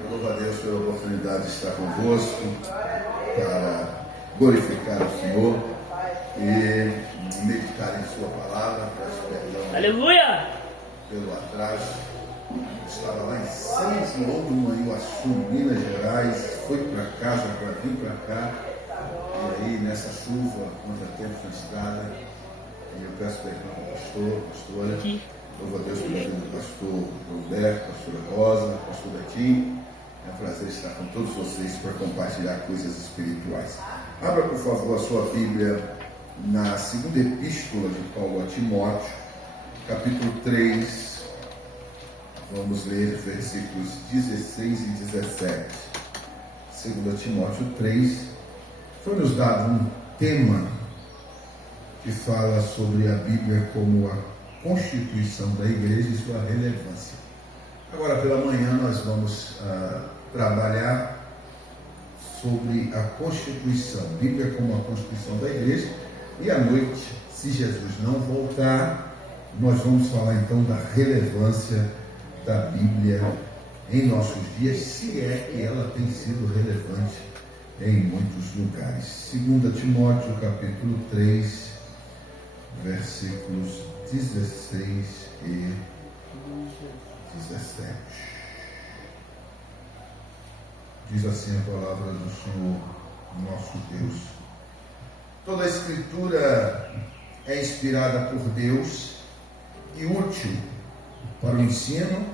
Eu louvo a Deus pela oportunidade de estar convosco, para glorificar o Senhor e meditar em Sua palavra. Peço perdão. Aleluia! Pelo atraso. Estava lá em São João do Manhuaçu, Minas Gerais, fui para casa para vir para cá, e aí nessa chuva, contratempo na estrada, e eu peço perdão ao pastor, pastora. Louvo a Deus pela vida do pastor Roberto, pastora Rosa, pastor Betinho. É um prazer estar com todos vocês para compartilhar coisas espirituais. Abra, por favor, a sua Bíblia na segunda epístola de Paulo a Timóteo, capítulo 3. Vamos ler versículos 16 e 17. 2 Timóteo 3. Foi nos dado um tema que fala sobre a Bíblia como a constituição da igreja e sua relevância. Agora pela manhã nós vamos trabalhar sobre a constituição, Bíblia como a constituição da igreja, e à noite, se Jesus não voltar, nós vamos falar então da relevância da Bíblia em nossos dias, se é que ela tem sido relevante em muitos lugares. 2 Timóteo capítulo 3, versículos 16 e 17. Diz assim a palavra do Senhor, nosso Deus. Toda a Escritura é inspirada por Deus e útil para o ensino,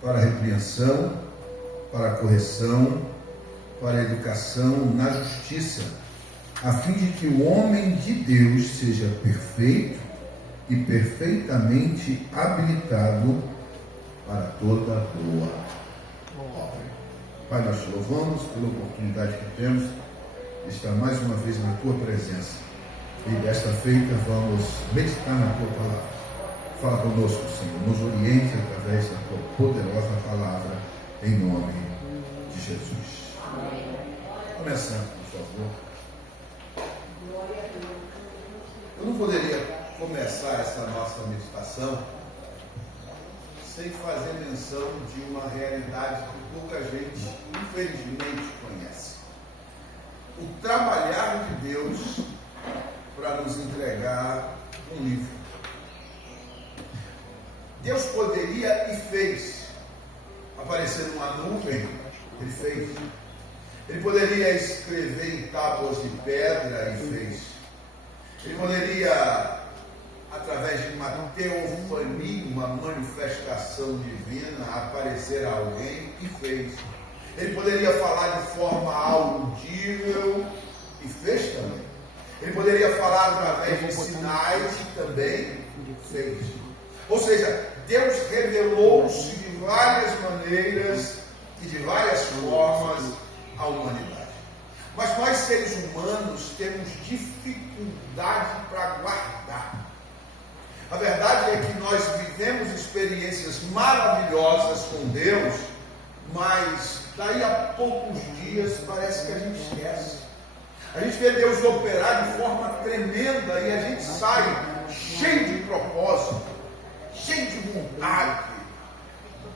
para a repreensão, para a correção, para a educação na justiça, a fim de que o homem de Deus seja perfeito e perfeitamente habilitado para toda boa obra. Pai, nós te louvamos pela oportunidade que temos de estar mais uma vez na tua presença. E desta feita vamos meditar na tua palavra. Fala conosco, Senhor, nos oriente através da tua poderosa palavra, em nome de Jesus. Amém. Começando, por favor. Eu não poderia começar essa nossa meditação sem fazer menção de uma realidade que pouca gente, infelizmente, conhece. O trabalhar de Deus para nos entregar um livro. Deus poderia e fez aparecer numa nuvem, ele fez. Ele poderia escrever em tábuas de pedra e fez. Ele poderia, através de uma teofania, uma manifestação divina, aparecer a alguém e fez. Ele poderia falar de forma audível e fez também. Ele poderia falar através de sinais e também fez. Ou seja, Deus revelou-se de várias maneiras e de várias formas à humanidade. Mas nós, seres humanos, temos dificuldade para guardar. A verdade é que nós vivemos experiências maravilhosas com Deus, mas daí a poucos dias parece que a gente esquece. A gente vê Deus operar de forma tremenda e a gente sai cheio de propósito, cheio de vontade,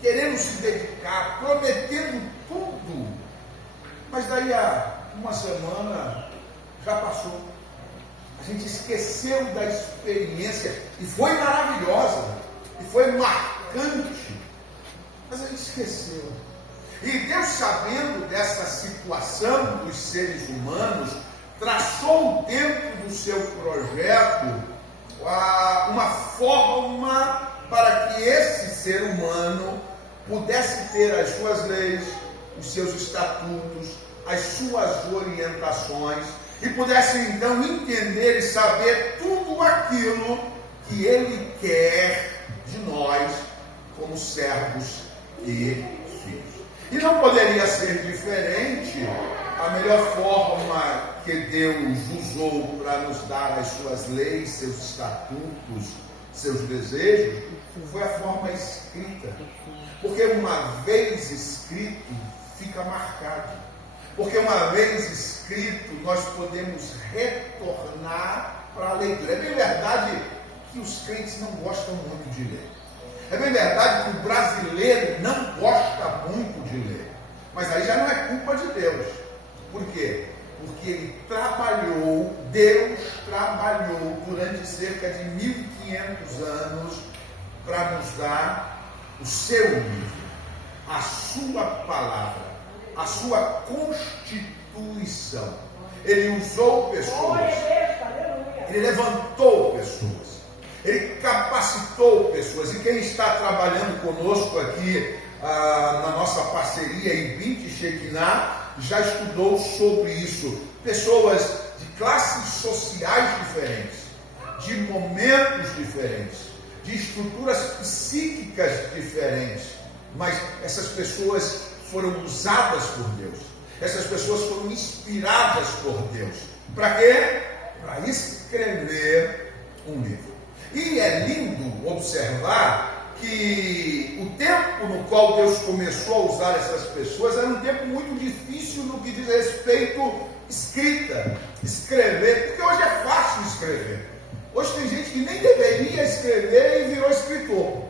querendo se dedicar, prometendo tudo. Mas daí a uma semana já passou. A gente esqueceu da experiência e foi maravilhosa, e foi marcante, mas a gente esqueceu. E Deus, sabendo dessa situação dos seres humanos, traçou dentro do seu projeto uma forma para que esse ser humano pudesse ter as suas leis, os seus estatutos, as suas orientações, e pudesse então entender e saber tudo aquilo que Ele quer de nós como servos e filhos. E não poderia ser diferente. A melhor forma que Deus usou para nos dar as suas leis, seus estatutos, seus desejos, foi a forma escrita. Porque uma vez escrito, fica marcado. Porque uma vez escrito, nós podemos retornar para a leitura. É bem verdade que os crentes não gostam muito de ler. É bem verdade que o brasileiro não gosta muito de ler. Mas aí já não é culpa de Deus. Por quê? Porque Deus trabalhou durante cerca de 1500 anos para nos dar o seu livro, a sua palavra, a sua constituição. Ele usou pessoas, ele levantou pessoas, ele capacitou pessoas. E quem está trabalhando conosco aqui na nossa parceria em Bint Shekinah já estudou sobre isso. Pessoas de classes sociais diferentes, de momentos diferentes, de estruturas psíquicas diferentes, mas essas pessoas foram usadas por Deus, essas pessoas foram inspiradas por Deus. Para quê? Para escrever um livro. E é lindo observar que o tempo no qual Deus começou a usar essas pessoas era um tempo muito difícil no que diz respeito à escrita, escrever, porque hoje é fácil escrever. Hoje tem gente que nem deveria escrever e virou escritor.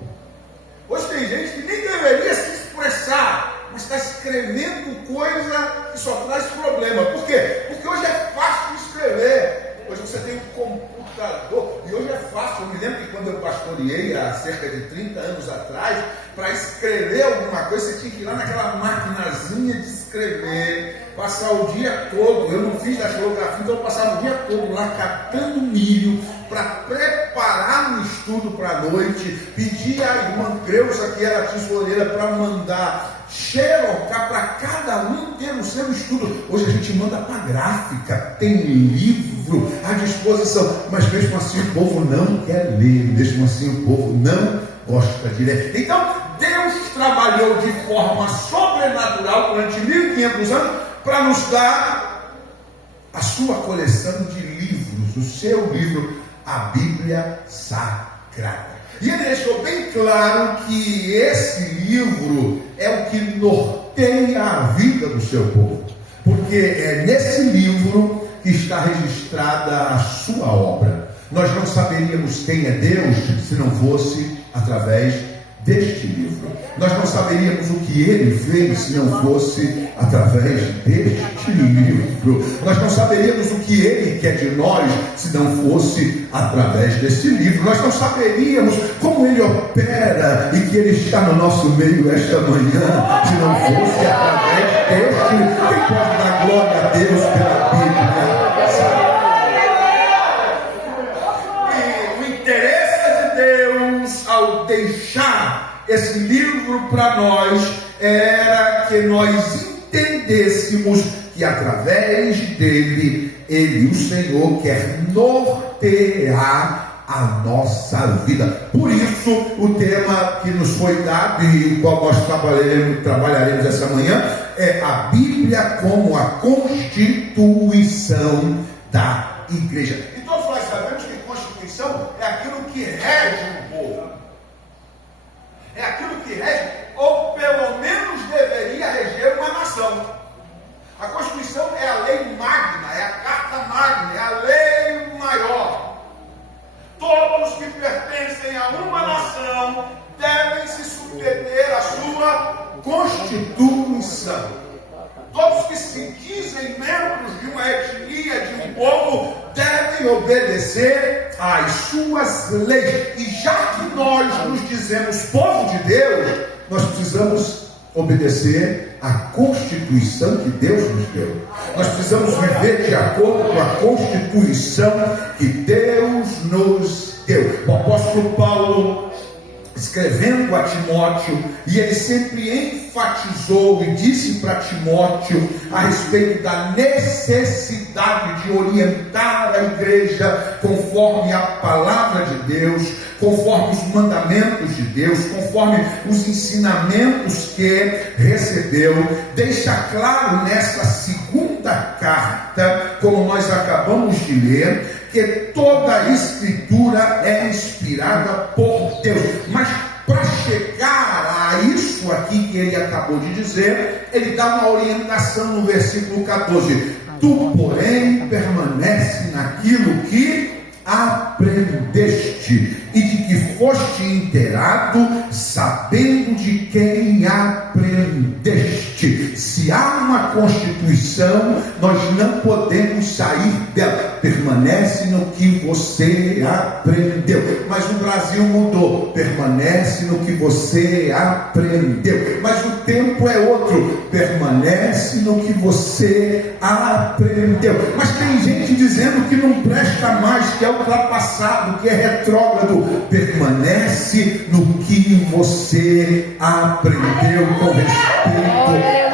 Hoje tem gente que nem deveria se expressar, mas está escrevendo coisa que só traz problema. Por quê? Porque hoje é fácil escrever. Hoje você tem um computador, e hoje é fácil. Eu me lembro que quando eu pastoreei há cerca de 30 anos atrás, para escrever alguma coisa, você tinha que ir lá naquela maquinazinha de escrever, passar o dia todo. Eu não fiz datilografia, então eu passava o dia todo lá catando milho, para preparar um estudo para a noite, pedir à irmã Creuza, que era a tesoureira, para mandar xerocar para cada um ter o seu estudo. Hoje a gente manda para gráfica, tem livro à disposição, mas mesmo assim o povo não quer ler, mesmo assim o povo não gosta de ler. Então Deus trabalhou de forma sobrenatural durante 1500 anos para nos dar a sua coleção de livros, o seu livro, a Bíblia Sagrada. E ele deixou bem claro que esse livro é o que norteia a vida do seu povo, porque é nesse livro que está registrada a sua obra. Nós não saberíamos quem é Deus se não fosse através deste livro. Nós não saberíamos o que ele fez se não fosse através deste livro. Nós não saberíamos o que ele quer de nós se não fosse através deste livro. Nós não saberíamos como ele opera e que ele está no nosso meio esta manhã se não fosse através deste livro. Quem pode dar glória a Deus pela Bíblia? E o interesse de Deus ao deixar esse livro para nós era que nós entendêssemos que através dele, o Senhor quer nortear a nossa vida. Por isso, o tema que nos foi dado e o qual nós trabalharemos essa manhã é a Bíblia como a constituição da igreja. E todos nós sabemos que constituição é aquilo que rege um povo. É aquilo que rege, ou pelo menos deveria reger uma nação. A Constituição é a lei magna, é a carta magna, é a lei maior. Todos que pertencem a uma nação devem se submeter à sua Constituição. Todos que se dizem membros de uma etnia, de um povo, devem obedecer às suas leis. E já que nós nos dizemos povo de Deus, nós precisamos obedecer à Constituição que Deus nos deu. Nós precisamos viver de acordo com a Constituição que Deus nos deu. O apóstolo Paulo, escrevendo a Timóteo, e ele sempre enfatizou e disse para Timóteo a respeito da necessidade de orientar a igreja conforme a palavra de Deus, conforme os mandamentos de Deus, conforme os ensinamentos que recebeu. Deixa claro nessa segunda carta, como nós acabamos de ler, que toda a escritura é inspirada por Deus. Mas para chegar a isso aqui que ele acabou de dizer, ele dá uma orientação no versículo 14. Tu, porém, permanece naquilo que aprendeste e de que foste inteirado, sabendo de quem aprendeste, este: se há uma Constituição, nós não podemos sair dela. Permanece no que você aprendeu. Mas o Brasil mudou. Permanece no que você aprendeu. Mas o tempo é outro. Permanece no que você aprendeu. Mas tem gente dizendo que não presta mais, que é ultrapassado, que é retrógrado. Permanece no que você aprendeu com respeito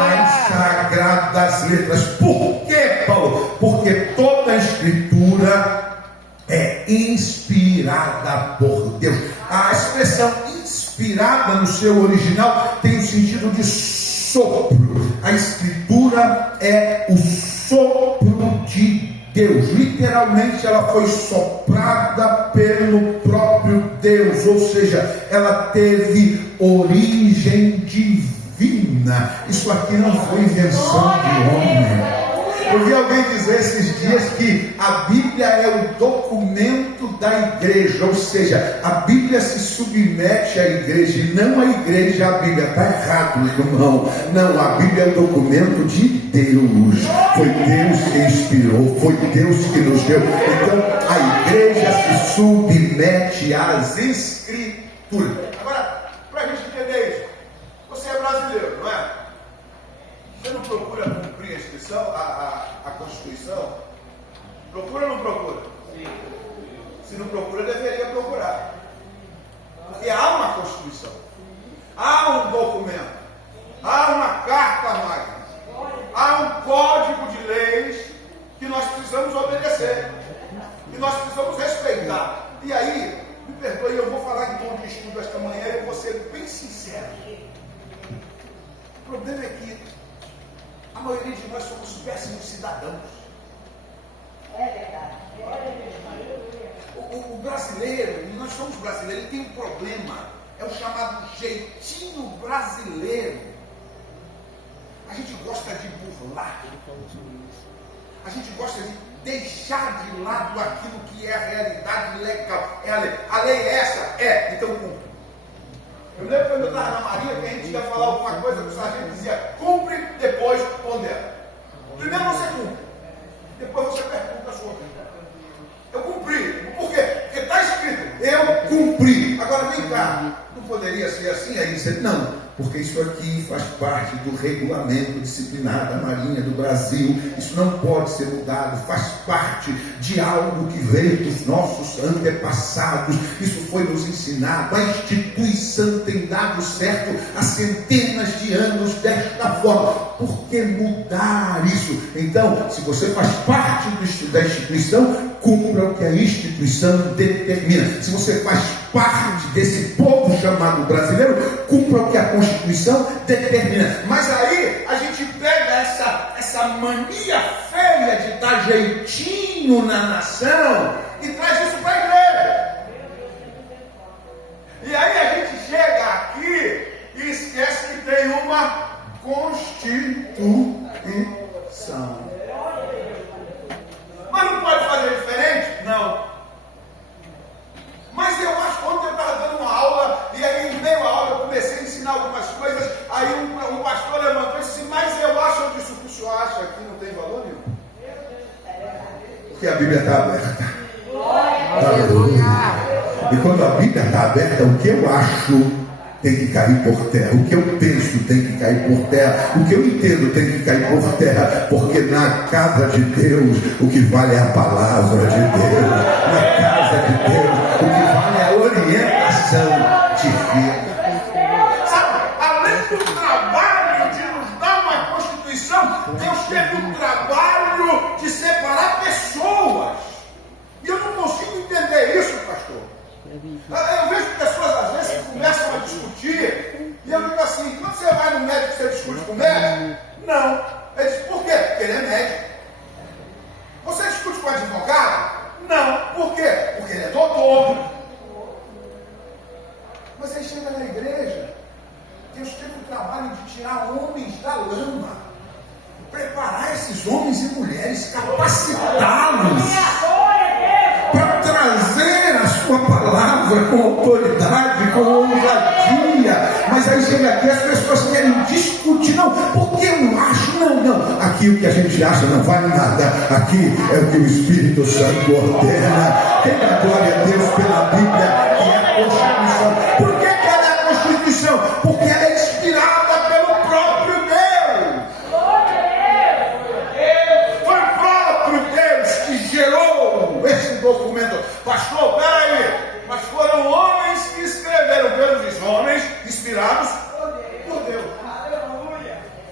às sagradas letras. Por quê, Paulo? Porque toda a Escritura é inspirada por Deus. A expressão inspirada no seu original tem o sentido de sopro. A Escritura é o sopro de Deus. Literalmente ela foi soprada pelo próprio Deus, ou seja, ela teve origem divina. Isso aqui não foi invenção de homem. Eu vi alguém dizer esses dias que a Bíblia é o documento da igreja, ou seja, a Bíblia se submete à igreja e não a igreja à Bíblia. Está errado, irmão. Não, a Bíblia é o documento de Deus. Foi Deus que inspirou, foi Deus que nos deu. Então a igreja se submete às Escrituras. Agora, para a gente entender isso, você é brasileiro, não é? Você não procura cumprir a inscrição, a Constituição? Procura ou não procura? Sim. Se não procura, deveria procurar. Porque há uma Constituição, há um documento, há uma carta magna, há um código de leis que nós precisamos obedecer, que nós precisamos respeitar. E aí, me perdoe, eu vou falar em tom de estudo esta manhã e eu vou ser bem sincero. O problema é que a maioria de nós somos péssimos cidadãos. É verdade. O brasileiro, e nós somos brasileiros, ele tem um problema. É o chamado jeitinho brasileiro. A gente gosta de burlar. A gente gosta de deixar de lado aquilo que é a realidade legal. É a lei. A lei é essa? É. Então cumpre. Eu lembro quando eu estava na Marinha, que a gente ia falar alguma coisa, o sargento dizia: cumpre, depois pondera. Primeiro você cumpre, depois você pergunta a sua vida. Eu cumpri. Por quê? Porque está escrito: eu cumpri. Agora vem cá, não poderia ser assim? Aí você: não, porque isso aqui faz parte do regulamento disciplinar da Marinha do Brasil. Isso não pode ser mudado, faz parte de algo que veio dos nossos antepassados. Isso foi nos ensinado. A instituição tem dado certo há centenas de anos desta forma. Por que mudar isso? Então, se você faz parte da instituição, cumpra o que a instituição determina. Se você faz parte desse povo chamado brasileiro, cumpra o que a Constituição determina. Mas aí a gente pega essa mania feia de dar jeitinho na nação e traz isso para a igreja. E aí a gente chega aqui e esquece que tem uma Constituição. Mas não pode fazer diferente? Não. Mas eu acho que ontem eu estava dando uma aula, e aí em meio à aula eu comecei a ensinar algumas coisas, aí um pastor levantou e disse: mas eu acho. Eu disse: o que o senhor acha aqui não tem valor nenhum? Porque a Bíblia está aberta. Aleluia. E quando a Bíblia está aberta, o que eu acho tem que cair por terra. O que eu penso tem que cair por terra. O que eu entendo tem que cair por terra. Porque na casa de Deus, o que vale é a palavra de Deus. Na casa de Deus, o que vale é a orientação divina. Sabe, além do trabalho de nos dar uma Constituição, Deus teve o trabalho de separar pessoas. E eu não consigo entender isso, pastor. Eu vejo pessoas às vezes que começam a discutir, e eu digo assim: quando você vai no médico, você discute com o médico? Não. Ele diz: por quê? Porque ele é médico. Você discute com o advogado? Não. Por quê? Porque ele é doutor. Mas aí chega na igreja, Deus teve o trabalho de tirar homens da lama, preparar esses homens e mulheres, capacitá-los para trazer a sua palavra com autoridade, com ousadia. Mas aí chega aqui, as pessoas querem discutir. Não, por que não, aqui o que a gente acha não vale nada, aqui é o que o Espírito Santo ordena. Tem a glória a Deus pela Bíblia, que é a Constituição. Por que ela é a Constituição? Porque ela é inspirada pelo próprio Deus. Foi o próprio Deus que gerou esse documento. Pastor, peraí, mas foram homens que escreveram, pelos homens inspirados por Deus.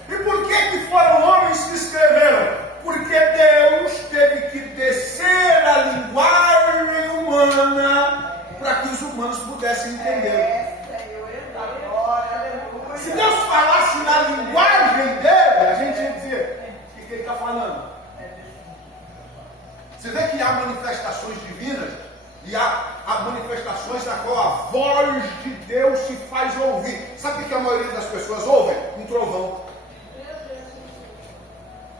E por que foram homens que escreveram? Porque Deus teve que descer a linguagem humana para que os humanos pudessem entender. Se Deus falasse na linguagem dele, a gente ia dizer: o que ele está falando? Você vê que há manifestações divinas e há manifestações na qual a voz de Deus se faz ouvir. Sabe o que a maioria das pessoas ouve? Um trovão.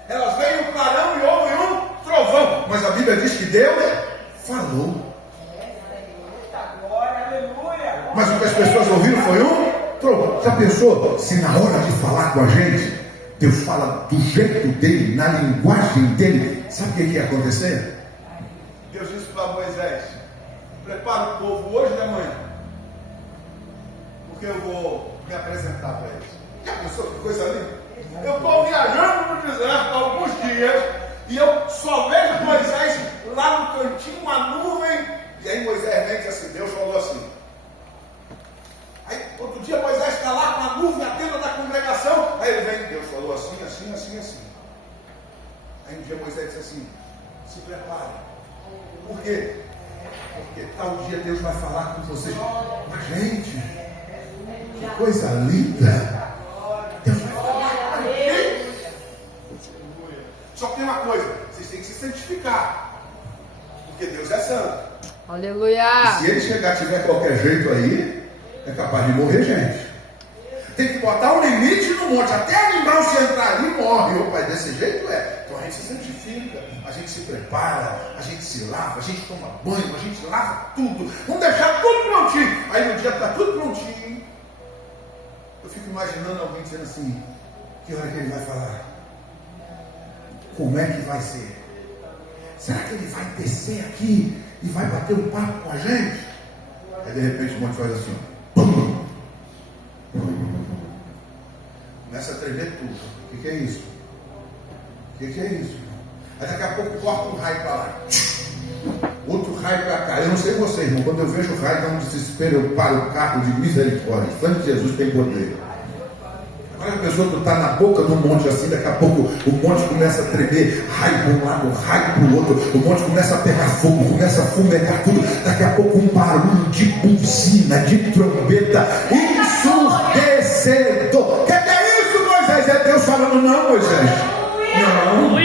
Elas veem um clarão e ouvem um trovão. Mas a Bíblia diz que Deus falou. Mas o que as pessoas ouviram foi um trovão. Já pensou se na hora de falar com a gente, Deus fala do jeito dele, na linguagem dele? Sabe o que ia acontecer? Deus disse para Moisés: prepara o povo hoje de manhã, porque eu vou me apresentar para eles. Já pensou que coisa linda? Eu estou viajando no deserto há alguns dias e eu só vejo Moisés lá no cantinho, uma nuvem. E aí Moisés vem e diz assim: Deus falou assim. Aí outro dia Moisés está lá com a nuvem, a tenda da congregação. Aí ele vem: Deus falou assim, assim, assim, assim. Aí um dia Moisés disse assim: se prepare. Por quê? Porque tal dia Deus vai falar com vocês. Mas gente, que coisa linda! Deus vai falar. Só tem uma coisa: vocês têm que se santificar, porque Deus é santo. Aleluia! E se ele chegar, tiver qualquer jeito aí, é capaz de morrer gente. Tem que botar um limite no monte, até animal se entrar ali morre. Opa, desse jeito é. Então a gente se santifica, a gente se prepara, a gente se lava, a gente toma banho, a gente lava tudo. Vamos deixar tudo prontinho. Aí no dia que está tudo prontinho, eu fico imaginando alguém dizendo assim: que hora que ele vai falar? Como é que vai ser? Será que ele vai descer aqui e vai bater um papo com a gente? Aí de repente o monte faz assim: pum! Começa a tremer tudo. O que é isso? O que é isso? Aí daqui a pouco corta um raio para lá, outro raio para cá. Eu não sei vocês, irmão, quando eu vejo o raio dá um desespero, eu paro o carro de misericórdia. O sangue de Jesus tem poder. Agora a pessoa que está na boca do monte assim, daqui a pouco o monte começa a tremer, raio para um lado, raio para o outro, o monte começa a pegar fogo, começa a fumegar tudo. Daqui a pouco um barulho de buzina, de trombeta ensurdecedor. Que é isso, Moisés? É Deus falando? Não, Moisés. Não.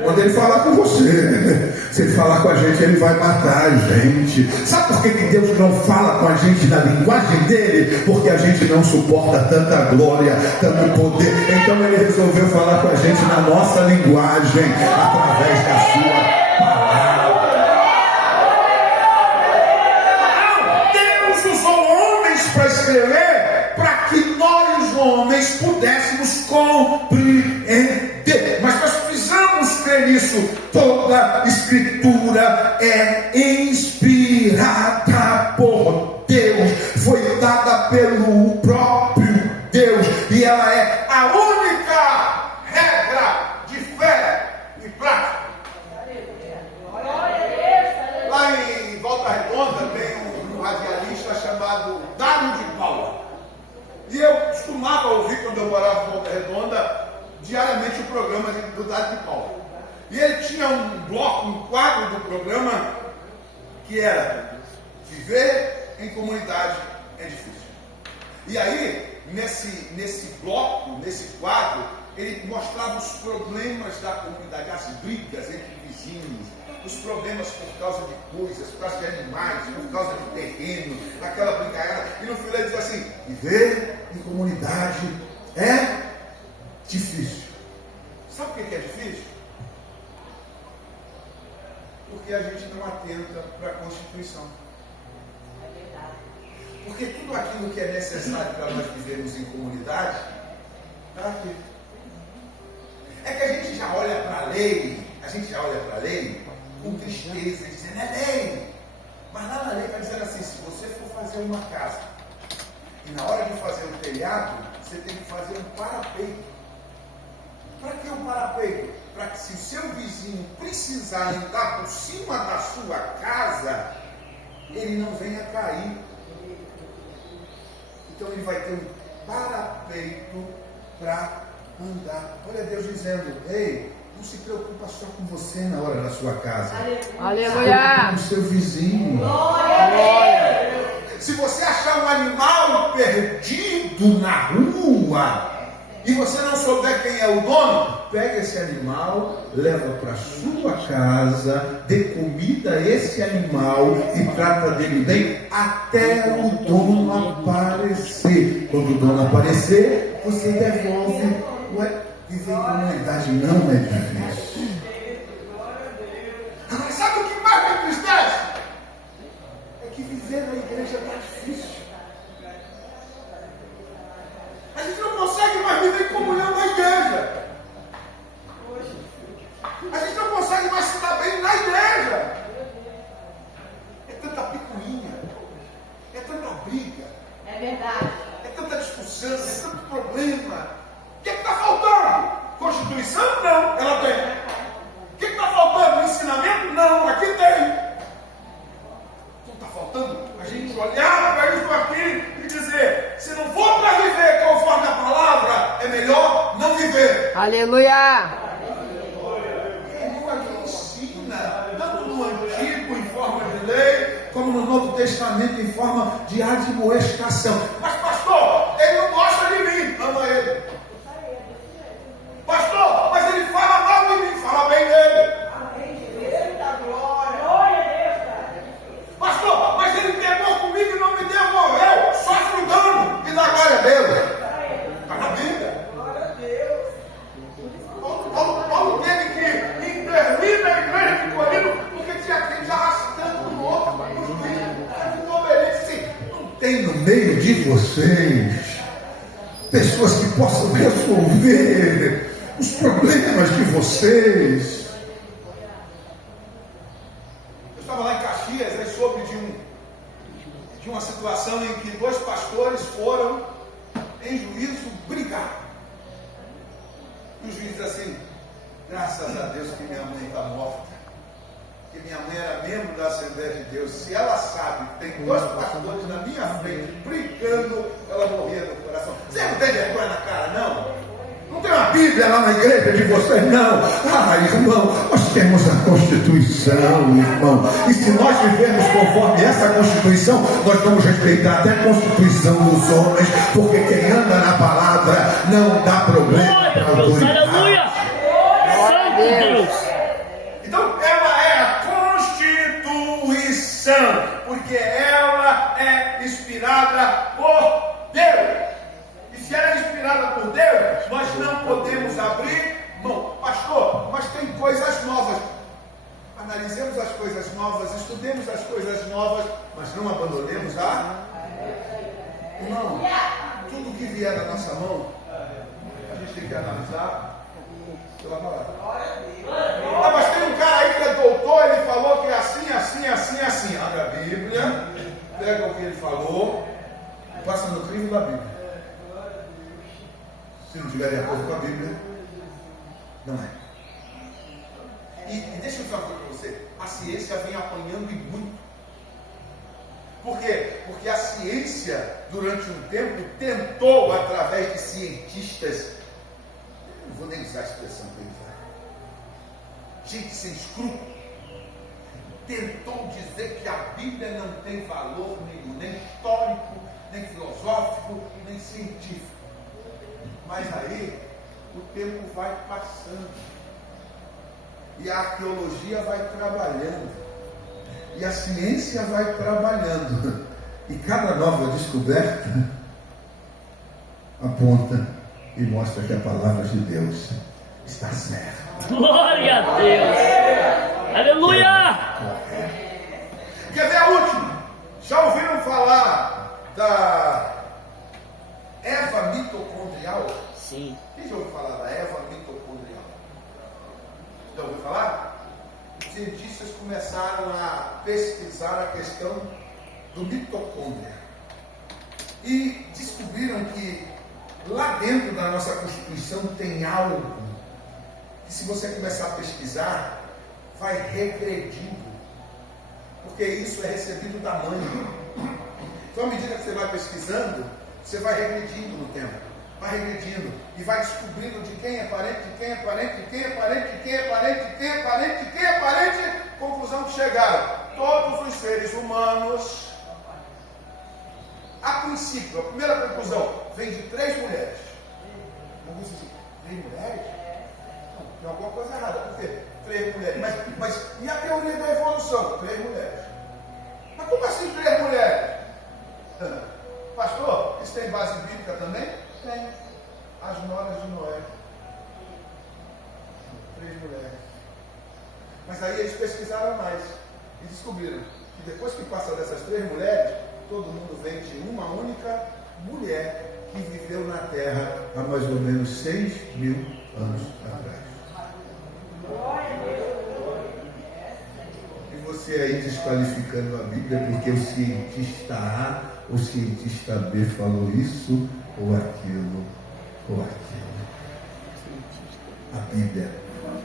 Quando ele falar com você, se ele falar com a gente, ele vai matar a gente. Sabe por que Deus não fala com a gente na linguagem dele? Porque a gente não suporta tanta glória, tanto poder. Então ele resolveu falar com a gente na nossa linguagem, através da sua palavra. Deus usou homens para escrever, para que nós homens pudéssemos compreender. Mas nós precisamos crer nisso. Toda escritura é inspirada por Deus, foi dada pelo próprio Deus, e ela é a única regra de fé e prática. Lá em Volta Redonda tem um radialista chamado Dário de Paula. E eu costumava ouvir, quando eu morava em Volta Redonda, diariamente o programa do Dário de Paula. E ele tinha um bloco, um quadro do programa que era: viver em comunidade é difícil. E aí, nesse bloco, nesse quadro, ele mostrava os problemas da comunidade, as brigas entre vizinhos, os problemas por causa de coisas, por causa de animais, por causa de terreno, aquela brincadeira. E no final ele diz assim: viver em comunidade é difícil. Sabe por que é difícil? Porque a gente não atenta para a Constituição. É verdade. Porque tudo aquilo que é necessário para nós vivermos em comunidade está aqui. É que a gente já olha para a lei, com tristeza, dizendo, é lei. Mas lá na lei vai dizer assim, se você for fazer uma casa, e na hora de fazer o telhado, você tem que fazer um parapeito. Para que um parapeito? Para que se o seu vizinho precisar andar por cima da sua casa, ele não venha cair. Então ele vai ter um parapeito para andar. Olha Deus dizendo, ei, não se preocupa só com você na hora da sua casa. Aleluia! Com o seu vizinho. Glória! Se você achar um animal perdido na rua e você não souber quem é o dono, pega esse animal, leva para sua casa, dê comida a esse animal e trata dele bem até o dono aparecer. Quando o dono aparecer, você devolve. Ué, viver em comunidade não é difícil. Agora, sabe o que mais me entristece? É que viver na igreja está difícil. A gente não consegue mais viver em comunhão na igreja. A gente não consegue mais se dar bem na igreja. É tanta picuinha, é tanta briga, É verdade. é tanta discussão, é tanto problema. O que está faltando? Constituição? Não, ela tem. O que está faltando? Ensinamento? Não, aqui tem. Não está faltando a gente olhar para isso aqui e dizer, se não for para viver conforme a palavra, é melhor não viver. Aleluia! Ele aqui ensina, tanto no Antigo em forma de lei, como no Novo Testamento em forma de admoestação. Mas pastor, ele não gosta de mim, ama ele. Pastor, mas ele fala mal de mim, fala bem dele. Pastor, mas ele pegou comigo e não me devolveu, sofre o dano e dá glória a Deus. Está na Bíblia. Paulo teve que intervir na igreja de Corinto porque tinha crente arrastando o outro. Não tem no meio de vocês pessoas que possam resolver os problemas de vocês. Eu estava lá em Caxias, aí soube de uma situação em que dois pastores foram em juízo brigar. E o juiz disse assim, graças a Deus que minha mãe está morta. Que minha mãe era membro da Assembleia de Deus. Se ela sabe que tem dois pastores na minha frente brigando, ela morria do coração. Você não tem vergonha na cara, não? Não tem uma Bíblia lá na igreja de vocês, não? Ah, irmão, nós temos a Constituição, irmão. E se nós vivermos conforme essa Constituição, nós vamos respeitar até a Constituição dos homens, porque quem anda na palavra não dá problema para a autoridade. Aleluia! Santo Deus! Então, ela é a Constituição, porque ela é inspirada por Deus. E se ela é inspirada por Deus, nós não podemos abrir mão. Pastor, mas tem coisas novas. Analisemos as coisas novas, estudemos as coisas novas, mas não abandonemos a... Não. Tudo que vier na nossa mão, a gente tem que analisar pela palavra. Ah, mas tem um cara aí que é doutor, ele falou que é assim, assim, assim, assim. Abre a Bíblia, pega o que ele falou, passa no crivo da Bíblia. Se não estiver de acordo com a Bíblia, não é. E deixa eu falar uma coisa para você, a ciência vem apanhando e muito. Por quê? Porque a ciência, durante um tempo, tentou, através de cientistas, não vou nem usar a expressão que ele fala, gente sem escrúpulo, tentou dizer que a Bíblia não tem valor nenhum, nem histórico, nem filosófico, nem científico. Mas aí, o tempo vai passando, e a arqueologia vai trabalhando, e a ciência vai trabalhando, e cada nova descoberta aponta e mostra que a palavra de Deus está certa. Glória a Deus! Aleluia! Quer ver a última? Já ouviram falar da Eva mitocondrial? Sim. Quem já ouviu falar da Eva mitocondrial? cientistas começaram a pesquisar a questão do mitocôndria e descobriram que lá dentro da nossa Constituição tem algo que, se você começar a pesquisar, vai regredindo, porque isso é recebido da mãe. Então, à medida que você vai pesquisando, você vai regredindo no tempo, vai regredindo e vai descobrindo de quem é parente, de quem é parente, de quem é parente, de quem é parente, de quem é parente, de quem é parente. Conclusão que chegaram: todos os seres humanos, a princípio, a primeira conclusão vem de 3 mulheres. Vamos dizer assim, 3 mulheres? Não, tem alguma coisa errada, por quê? 3 mulheres. Mas e a teoria da evolução? 3 mulheres. Mas como assim 3 mulheres? Pastor, isso tem base bíblica também? Tem. As noras de Noé. 3 mulheres. Mas aí eles pesquisaram mais e descobriram que depois que passa dessas 3 mulheres, todo mundo vem de uma única mulher que viveu na Terra há mais ou menos 6.000 anos atrás. E você aí desqualificando a Bíblia porque o cientista A, o cientista B falou isso ou aquilo ou aquilo. A Bíblia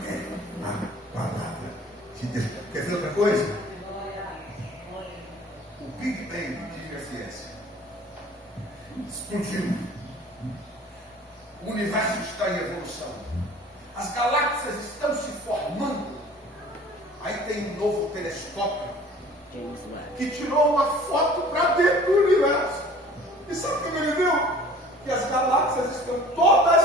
é a palavra de Deus. Quer ver outra coisa? O Big Bang, diz a ciência, explodiu. O universo está em evolução. As galáxias estão se formando. Aí tem um novo telescópio que tirou uma foto para dentro do universo. E sabe o que ele viu? Que as galáxias estão todas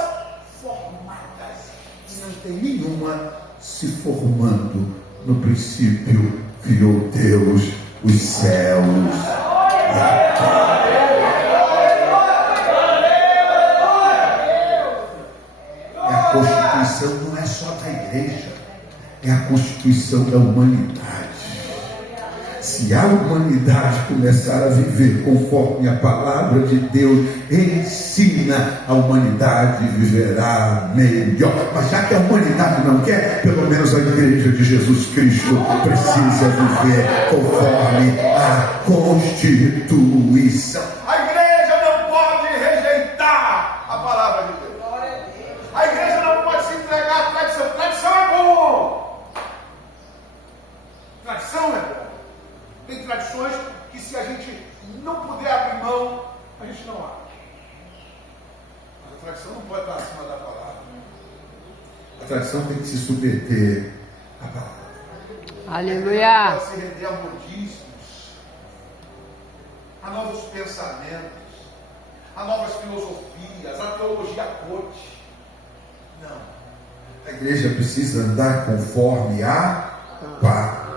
formadas. E não tem nenhuma se formando. No princípio criou Deus os céus e a terra. E a Constituição não é só da igreja, é a Constituição da humanidade. Se a humanidade começar a viver conforme a palavra de Deus ensina, a humanidade viverá melhor. Mas já que a humanidade não quer, pelo menos a igreja de Jesus Cristo precisa viver conforme a Constituição. A igreja não pode rejeitar a palavra de Deus. A igreja não pode se entregar à tradição. Tradição é bom. Tradição é bom. Tem tradições que, se a gente não puder abrir mão, a gente não abre. Mas a tradição não pode estar acima da palavra. A tradição tem que se submeter à palavra. Aleluia. Pode se render a modismos, a novos pensamentos, a novas filosofias, a teologia coach. Não. A igreja precisa andar conforme a palavra.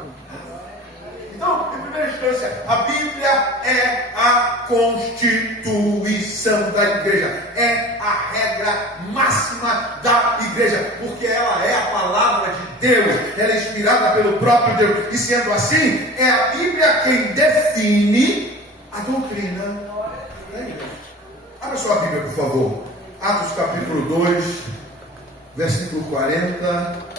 Então, em primeira instância, a Bíblia é a constituição da igreja, é a regra máxima da igreja, porque ela é a palavra de Deus, ela é inspirada pelo próprio Deus, e sendo assim, é a Bíblia quem define a doutrina da igreja. Abra sua Bíblia, por favor. Atos capítulo 2, versículo 42.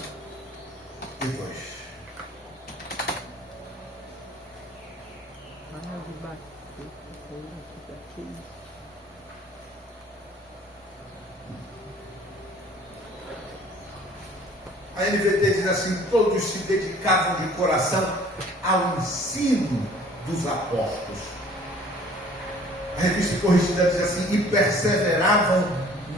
A NVT diz assim: todos se dedicavam de coração ao ensino dos apóstolos. A revista corrigida diz assim: e perseveravam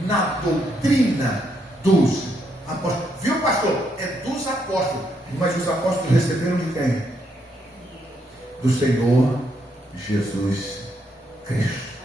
na doutrina dos apóstolos. Viu, pastor? É dos apóstolos. Mas os apóstolos receberam de quem? Do Senhor Jesus Cristo.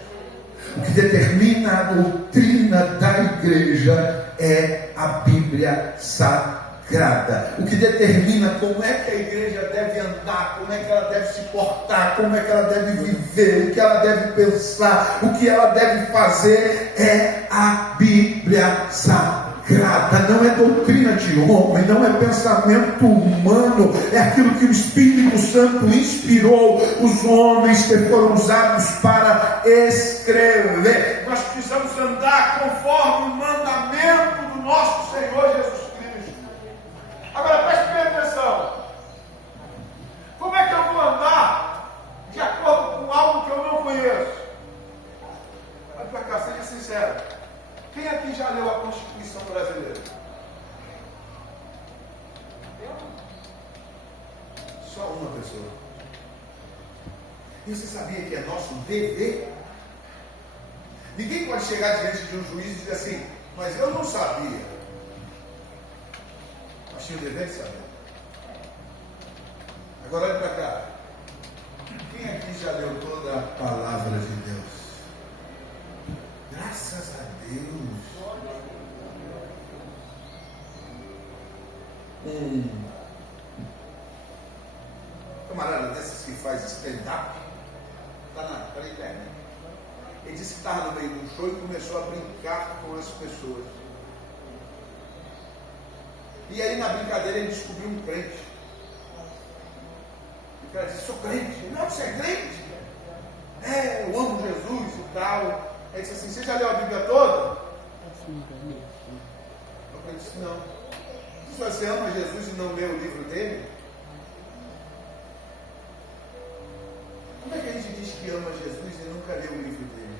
O que determina a doutrina da igreja é a Bíblia Sagrada. O que determina como é que a igreja deve andar, como é que ela deve se portar, como é que ela deve viver, o que ela deve pensar, o que ela deve fazer é a Bíblia Sagrada. Não é doutrina de homem, não é pensamento humano, é aquilo que o Espírito Santo inspirou os homens que foram usados para escrever. Nós precisamos andar conforme o mandamento do nosso Senhor Jesus Cristo. Agora preste bem atenção: são brasileiros? Só uma pessoa. E você sabia que é nosso dever? Ninguém pode chegar diante de um juiz e dizer assim, mas eu não sabia. Mas tinha o dever de saber. Agora olha para cá. Quem aqui já leu toda a palavra de Deus? Graças a Deus. Um camarada desses que faz stand-up, está na internet. Ele disse que estava no meio de um show e começou a brincar com as pessoas. E aí na brincadeira ele descobriu um crente. O cara disse, sou crente. Não, você é crente? É, eu amo Jesus e tal. Aí disse assim, você já leu a Bíblia toda? Eu disse, não. Se você ama Jesus e não lê o livro dele, como é que a gente diz que ama Jesus e nunca lê o livro dele?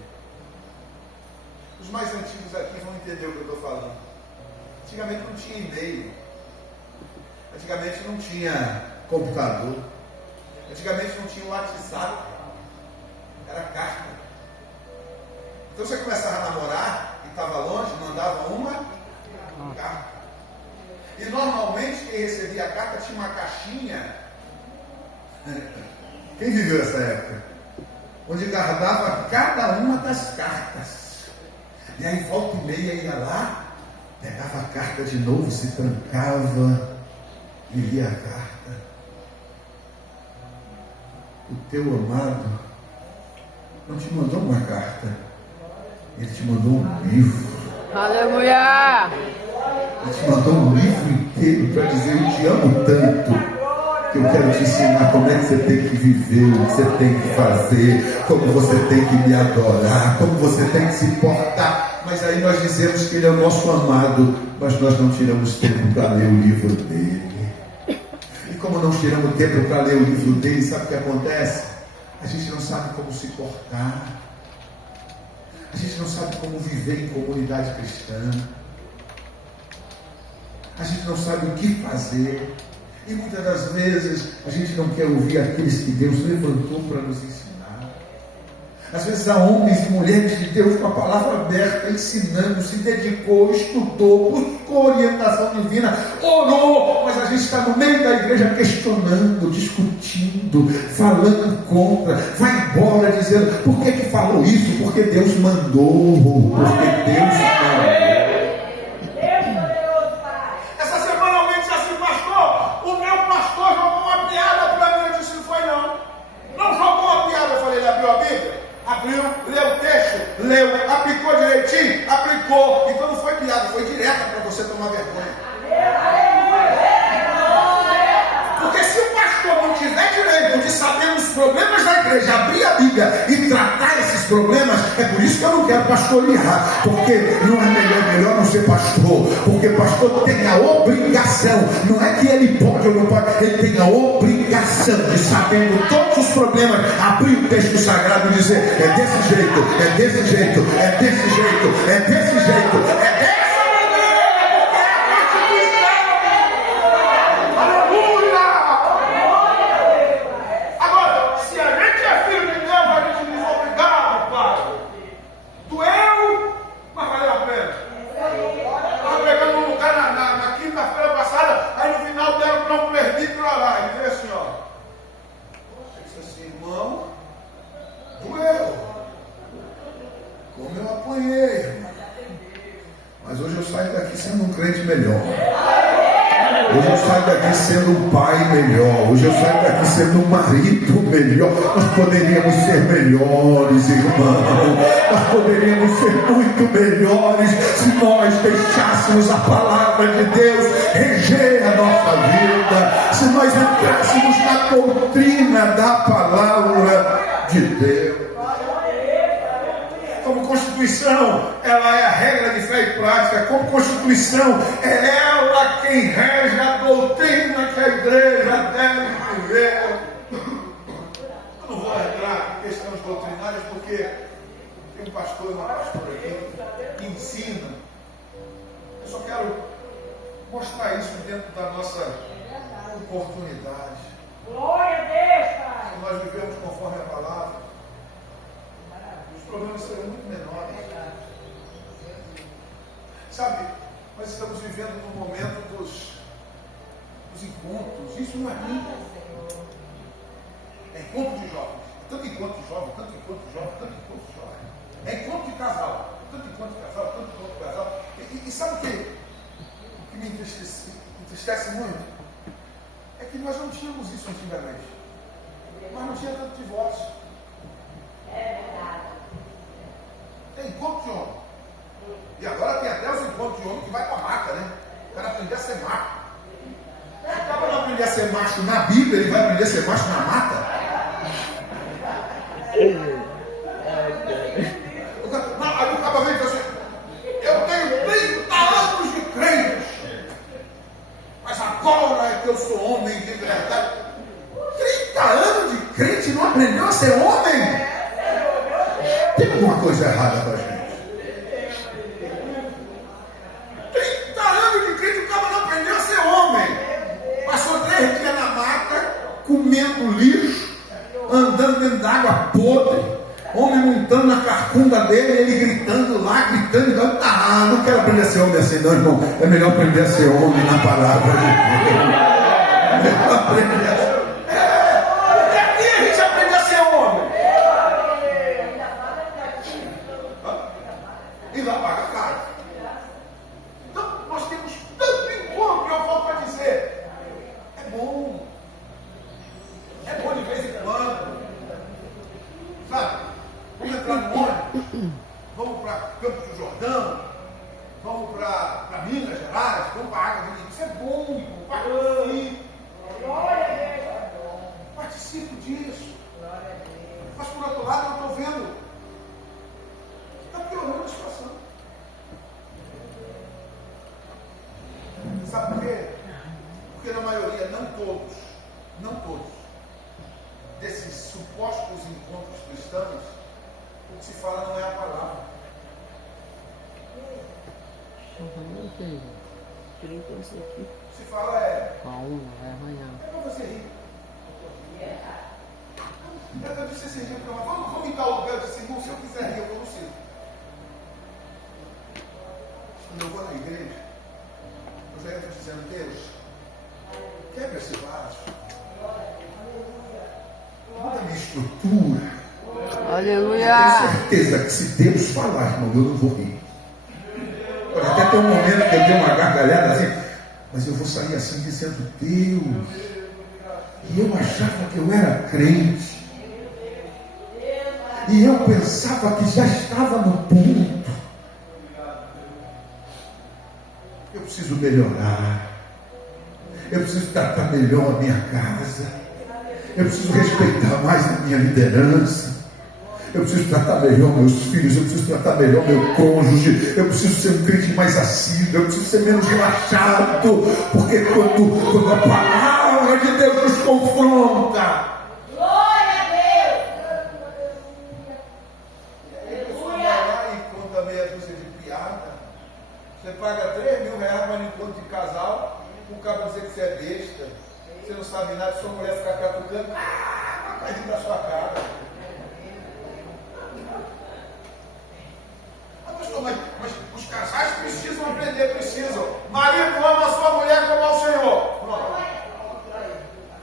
Os mais antigos aqui vão entender o que eu estou falando. Antigamente não tinha e-mail. Antigamente não tinha computador. Antigamente não tinha WhatsApp. Era carta. Então você começava a namorar e estava longe, mandava uma carta. E normalmente quem recebia a carta tinha uma caixinha. Quem viveu essa época? Onde guardava cada uma das cartas. E aí volta e meia ia lá, pegava a carta de novo, se trancava e lia a carta. O teu amado não te mandou uma carta, ele te mandou um livro. Aleluia! Ele te mandou um livro inteiro para dizer, eu te amo tanto, que eu quero te ensinar como é que você tem que viver, o que você tem que fazer, como você tem que me adorar, como você tem que se portar. Mas aí nós dizemos que ele é o nosso amado, mas nós não tiramos tempo para ler o livro dele. E como não tiramos tempo para ler o livro dele, sabe o que acontece? A gente não sabe como se portar. A gente não sabe como viver em comunidade cristã. A gente não sabe o que fazer. E muitas das vezes a gente não quer ouvir aqueles que Deus levantou para nos ensinar. Às vezes há homens e mulheres de Deus com a palavra aberta, ensinando, se dedicou, estudou, buscou orientação divina, orou, mas a gente está no meio da igreja questionando, discutindo, falando contra, vai embora dizendo, por que falou isso? Porque Deus mandou, porque Deus mandou. Abriu, leu o texto, leu, aplicou direitinho, aplicou. Então não foi piada, foi direta para você tomar vergonha. Porque se o pastor não tiver direito de saber os problemas da igreja, abrir a Bíblia e tratar esses problemas, é por isso que eu não quero pastorear. Porque não é melhor não ser pastor. Porque pastor tem a obrigação, não é que ele pode ou não pode, ele tem a obrigação de, sabendo todos os problemas, abrir o texto sagrado e dizer, é desse jeito, é desse jeito, é desse jeito, é desse jeito, é desse. Melhor. Hoje eu saio daqui sendo um pai melhor. Hoje eu saio daqui sendo um marido melhor. Nós poderíamos ser melhores, irmão. Nós poderíamos ser muito melhores se nós deixássemos a palavra de Deus reger a nossa vida. Se nós entrássemos na doutrina da palavra de Deus. Como Constituição, ela é a regra de fé e prática. Como Constituição, é ela quem rege a doutrina que a igreja deve viver. Eu não vou entrar em questões doutrinárias, porque tem um pastor e uma pastora aqui que ensina. mostrar isso dentro da nossa oportunidade. Glória a Deus, Pai. Se nós vivemos conforme a palavra, os problemas serão muito menores. Sabe, nós estamos vivendo no momento dos encontros. Isso não é ruim. É encontro de jovens. Tanto encontro de jovem, tanto encontro de jovem, tanto encontro de jovem. É encontro de casal. Tanto encontro de casal, tanto encontro de casal. E sabe o que me entristece muito? É que nós não tínhamos isso antigamente. Mas não tinha tanto divórcio. É verdade. Tem encontro de homem. E agora tem até os encontros de homem que vai para a maca, né? O cara aprender a ser macho. Se o cara não aprender a ser macho na Bíblia, ele vai aprender a ser macho na mata. Aí o cara vem e diz assim: eu tenho 30 anos de crente, mas agora é que eu sou homem de verdade. 30 anos de crente e não aprendeu a ser homem? Tem alguma coisa errada com a gente. 30 anos de crente, o cara não aprendeu a ser homem. Passou 3 dias na mata, comendo lixo, andando dentro d'água podre. Homem montando na carcunda dele, ele gritando lá, gritando. Não quero aprender a ser homem assim, não, irmão. É melhor aprender a ser homem na palavra de Deus. É melhor aprender a ser. Porque aqui a gente aprende a ser homem. Ainda paga caro. Então, nós temos tanto encontro, eu volto para dizer. É bom. É bom de vez em quando. Sabe? Vamos entrar no ônibus, vamos para Campos do Jordão, vamos para Minas Gerais, vamos para a Água do Rio. Isso é bom, participe. Participe disso. Mas por outro lado, eu estou vendo, está piorando a situação. Sabe por quê? Porque na maioria, não todos, desses supostos encontros cristãos, o que se fala não é a palavra. O que se fala é para você rir. Eu disse esse dia para ela: vamos em tal lugar. Eu disse: irmão, se eu quiser rir, eu vou no circo. Quando eu vou na igreja, eu já estou dizendo: Deus, quebra esse vaso, muda a minha estrutura. Aleluia. Eu tenho certeza que se Deus falar, irmão, eu não vou rir. Pode até ter um momento que eu dei uma gargalhada assim, mas eu vou sair assim dizendo: Deus, e eu achava que eu era crente, e eu pensava que já estava no ponto. Eu preciso melhorar, eu preciso tratar melhor a minha casa, eu preciso respeitar mais a minha liderança, eu preciso tratar melhor meus filhos, eu preciso tratar melhor meu cônjuge, eu preciso ser um crente mais assíduo, eu preciso ser menos relaxado, porque quando a palavra de Deus nos confronta, Glória a Deus. a pessoa vai lá e conta meia dúzia de piada. Você paga R$3.000 para um encontro de casal, o cara dizer que você é besta, você não sabe nada, sua mulher ficar catucando, vai rir da sua cara. Mas os casais precisam aprender, Marido, ama a sua mulher como ao Senhor.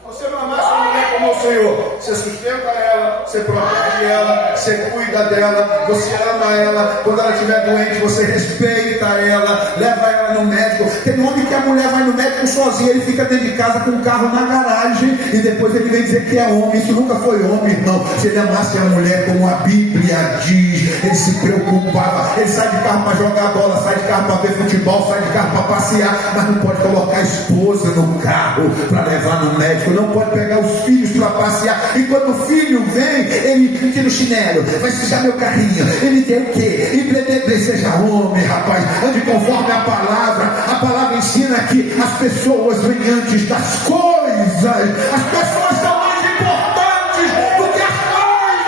Você não ama a sua mulher como ao Senhor. Você sustenta ela, você protege ela, você cuida dela, você ama ela. Quando ela estiver doente, você respeita ela, leva ela no médico. Tem homem que a mulher vai no médico sozinha, ele fica dentro de casa com o carro na garagem e depois ele vem dizer que é homem. Isso nunca foi homem, irmão. Se ele amasse a mulher como a Bíblia diz, ele se preocupava. Ele sai de carro para jogar bola, sai de carro para ver futebol, sai de carro para passear, mas não pode colocar a esposa no carro para levar no médico, não pode pegar os filhos para passear. E quando o filho vem, ele tira o chinelo, vai sujar meu carrinho, ele tem o quê? E seja homem, rapaz, ande conforme a palavra ensina que as pessoas vêm antes das coisas, as pessoas são mais importantes do que as coisas.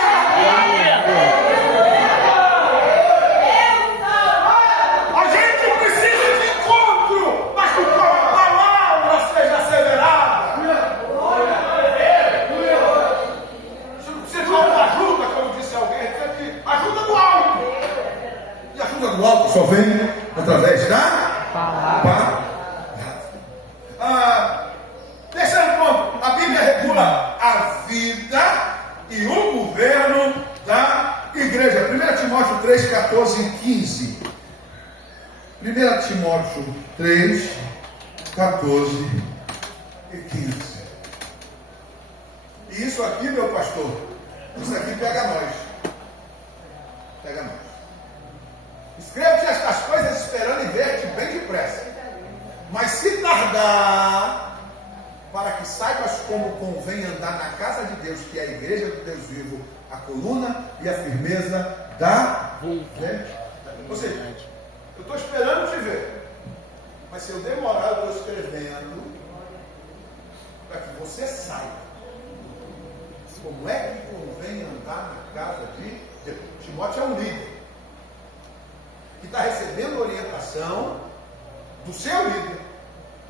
A gente precisa de encontro, mas o coração Timóteo 3, 14 e 15. E isso aqui, meu pastor, isso aqui pega nós. Pega nós. Escreve-te estas coisas esperando e ver-te bem depressa. Mas se tardar, para que saibas como convém andar na casa de Deus, que é a igreja do Deus vivo, a coluna e a firmeza da fé. Ou seja, eu estou esperando te ver. Mas se eu demorar, eu estou escrevendo para que você saiba como é que convém andar na casa de Deus. Timóteo é um líder que está recebendo orientação do seu líder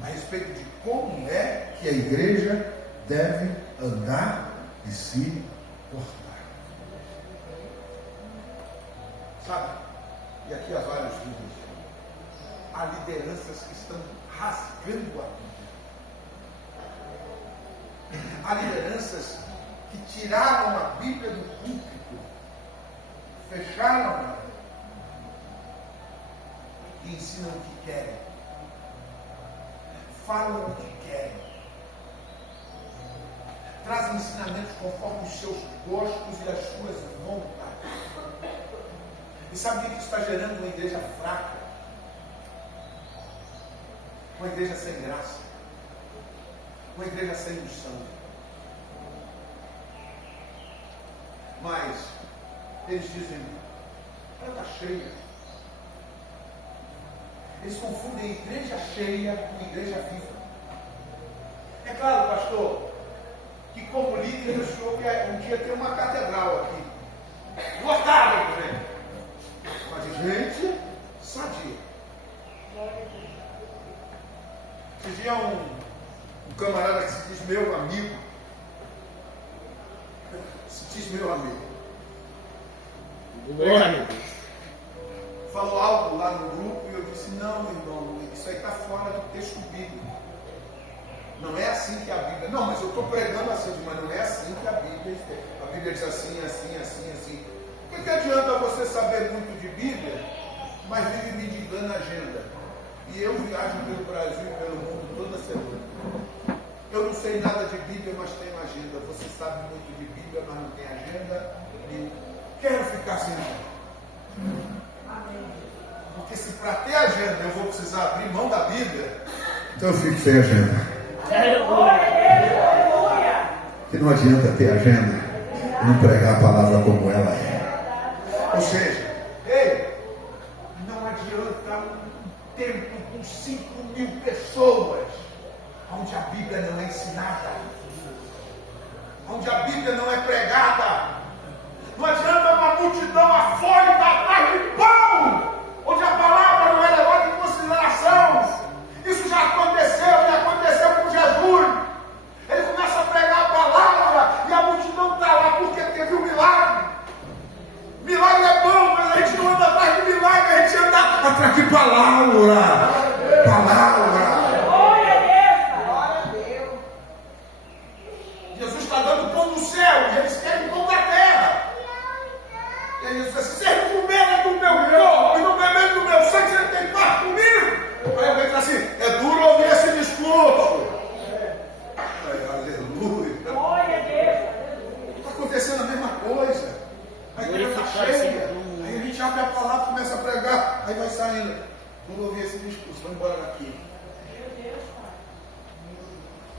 a respeito de como é que a igreja deve andar e se portar. Sabe? E aqui há vários livros. Há lideranças que estão rasgando a Bíblia. Há lideranças que tiraram a Bíblia do púlpito, fecharam e ensinam o que querem, falam o que querem, trazem ensinamentos conforme os seus gostos e as suas vontades. E sabe o que está gerando uma igreja fraca? Uma igreja sem graça, uma igreja sem unção. Mas eles dizem, ela está cheia. Eles confundem igreja cheia com igreja viva. É claro, pastor, que como líder o senhor quer um dia ter uma catedral aqui, lotada de gente, mas de gente sadia. Esse dia um camarada que se diz meu amigo, meu amigo, falou algo lá no grupo e eu disse, não, irmão, isso aí está fora do texto bíblico. Não é assim que a Bíblia... Não, mas eu estou pregando assim, mas não é assim que a Bíblia... A Bíblia diz assim, assim, assim, assim. Por que adianta você saber muito de Bíblia, mas vive mendigando a agenda? E eu viajo pelo Brasil e pelo mundo toda semana. Eu não sei nada de Bíblia, mas tenho agenda. Você sabe muito de Bíblia, mas não tem agenda. E quero ficar sem agenda. Porque se para ter agenda eu vou precisar abrir mão da Bíblia, então eu fico sem agenda. Que não adianta ter agenda e não pregar a palavra como ela é. Ou seja, ei, não adianta um tempo com 5.000 pessoas onde a Bíblia não é ensinada, onde a Bíblia não é pregada. Não adianta uma multidão afônica atrás de pão, onde a palavra não é levada em consideração. Isso já aconteceu com Jesus. Ele começa a pregar a palavra e a multidão está lá porque teve um milagre. Milagre é bom, mas a gente não anda atrás de milagre, a gente anda atrás de palavra. Palavra. Jesus está dando pão do céu e eles querem pão da terra. E aí Jesus diz assim, se vocês comerem do meu corpo e não beberem do meu sangue, você tem parte comigo. Aí alguém diz assim, é duro ouvir esse discurso. Aleluia. Está acontecendo a mesma coisa. A igreja está cheia. Aí a gente abre a palavra, começa a pregar, aí vai saindo. Não ouvir esse discurso, vamos embora daqui.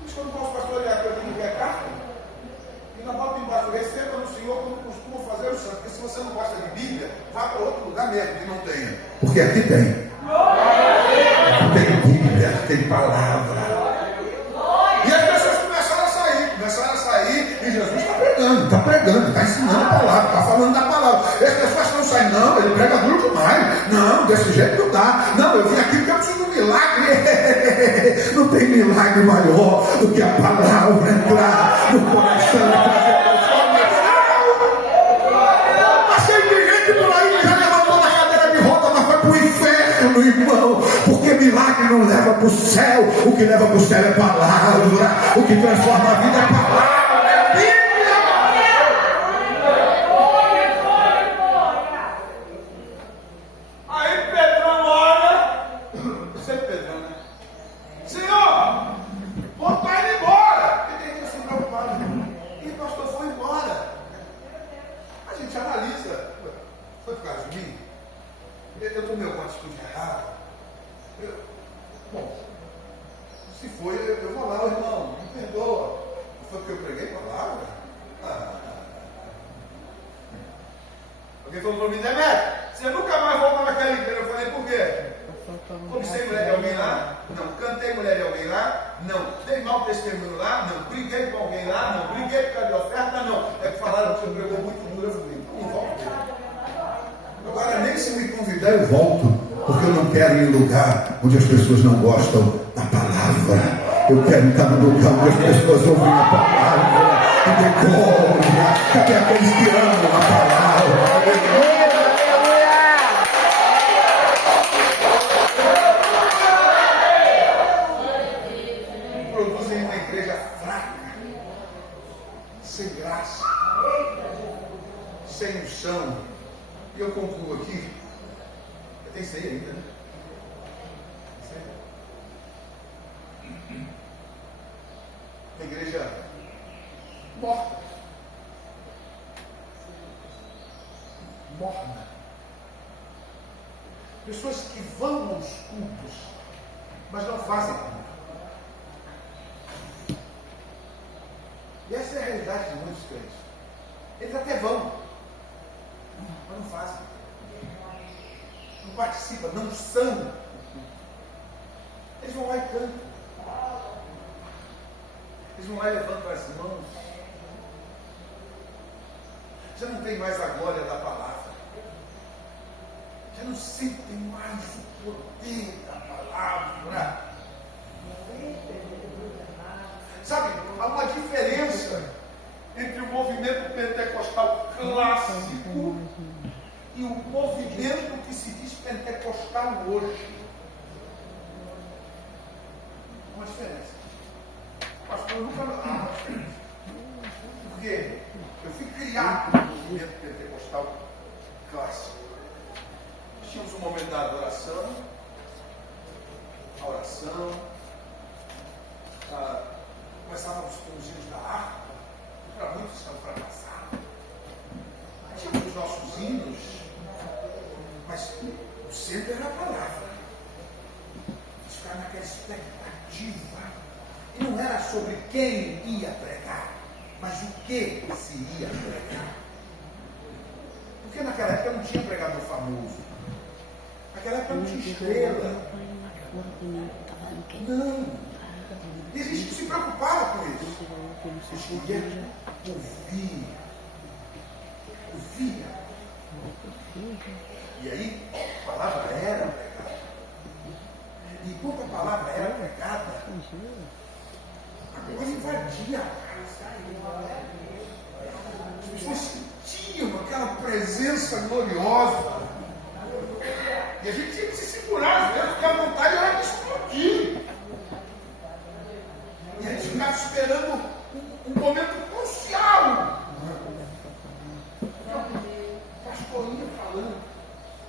Mas quando o nosso pastor olhar que eu não quer carta, ainda bota embaixo, receba no Senhor como costuma fazer o santo. Porque se você não gosta de Bíblia, vá para outro lugar mesmo que não tenha. Porque aqui tem. Tem Bíblia, tem palavra. E as pessoas começaram a sair, e Jesus está pregando, está ensinando a palavra, está falando da palavra. E as pessoas estão saindo, não, ele prega duro demais. Não, desse jeito não dá. Não, eu vim aqui porque eu preciso de um milagre. Não tem milagre maior do que a palavra entrar no coração e trazer transformação. Mas tem gente por aí que já levantou na cadeira de roda, mas foi para o inferno, irmão. Porque milagre não leva para o céu. O que leva para o céu é palavra. O que transforma a vida é palavra. foi, eu vou lá, irmão, me perdoa. Foi porque eu preguei a palavra? Alguém falou para mim, Demetrio, você nunca mais volta naquela igreja. Eu falei, por quê? Conversei mulher de alguém lá? Não. Cantei mulher de alguém lá? Não. Dei mau testemunho lá? Não. Briguei com alguém lá? Não. Briguei por causa de oferta? Não. É que falaram que você pregou muito duro. Eu falei, não volto. Agora nem se me convidar eu volto, porque eu não quero ir em lugar onde as pessoas não gostam da palavra. Eu quero estar no lugar onde as pessoas ouvem a palavra e decoram. Cadê aqueles que amam a palavra? Produzem uma igreja fraca, sem graça, sem unção. E eu concluo aqui. Tem ceia ainda, né? Uma igreja morta. Morna. Pessoas que vão aos cultos, mas não fazem culto. E essa é a realidade de muitos crentes. Eles até vão, mas não fazem. Não participam, não são. Eles vão lá e cantam. Eles vão lá e levantam as mãos. Já não tem mais a glória da palavra. Já não sentem mais o poder da palavra. Sabe, há uma diferença entre o movimento pentecostal clássico e o movimento que se diz pentecostal hoje. Uma diferença. Pastor, eu nunca há uma diferença. Porque eu fui criado no movimento pentecostal clássico. Nós tínhamos um momento da adoração, a oração, começávamos com os hinos da harpa, para muitos estão fracassados. Tínhamos os nossos hinos, mas o centro era a palavra. Ficar naquela expectativa. E não era sobre quem ia pregar, mas o que se ia pregar. Porque naquela época não tinha pregador famoso. Naquela época não tinha estrela. Não. E a gente se preocupava com isso. A gente queria ouvir. Ouvia. E aí, a palavra era pregada. E enquanto a palavra era pregada, a coisa invadia a casa. As pessoas sentiam aquela presença gloriosa. E a gente tinha que se segurar, porque a vontade era de explodir. E a gente ficava esperando um momento crucial. O pastor ia falando,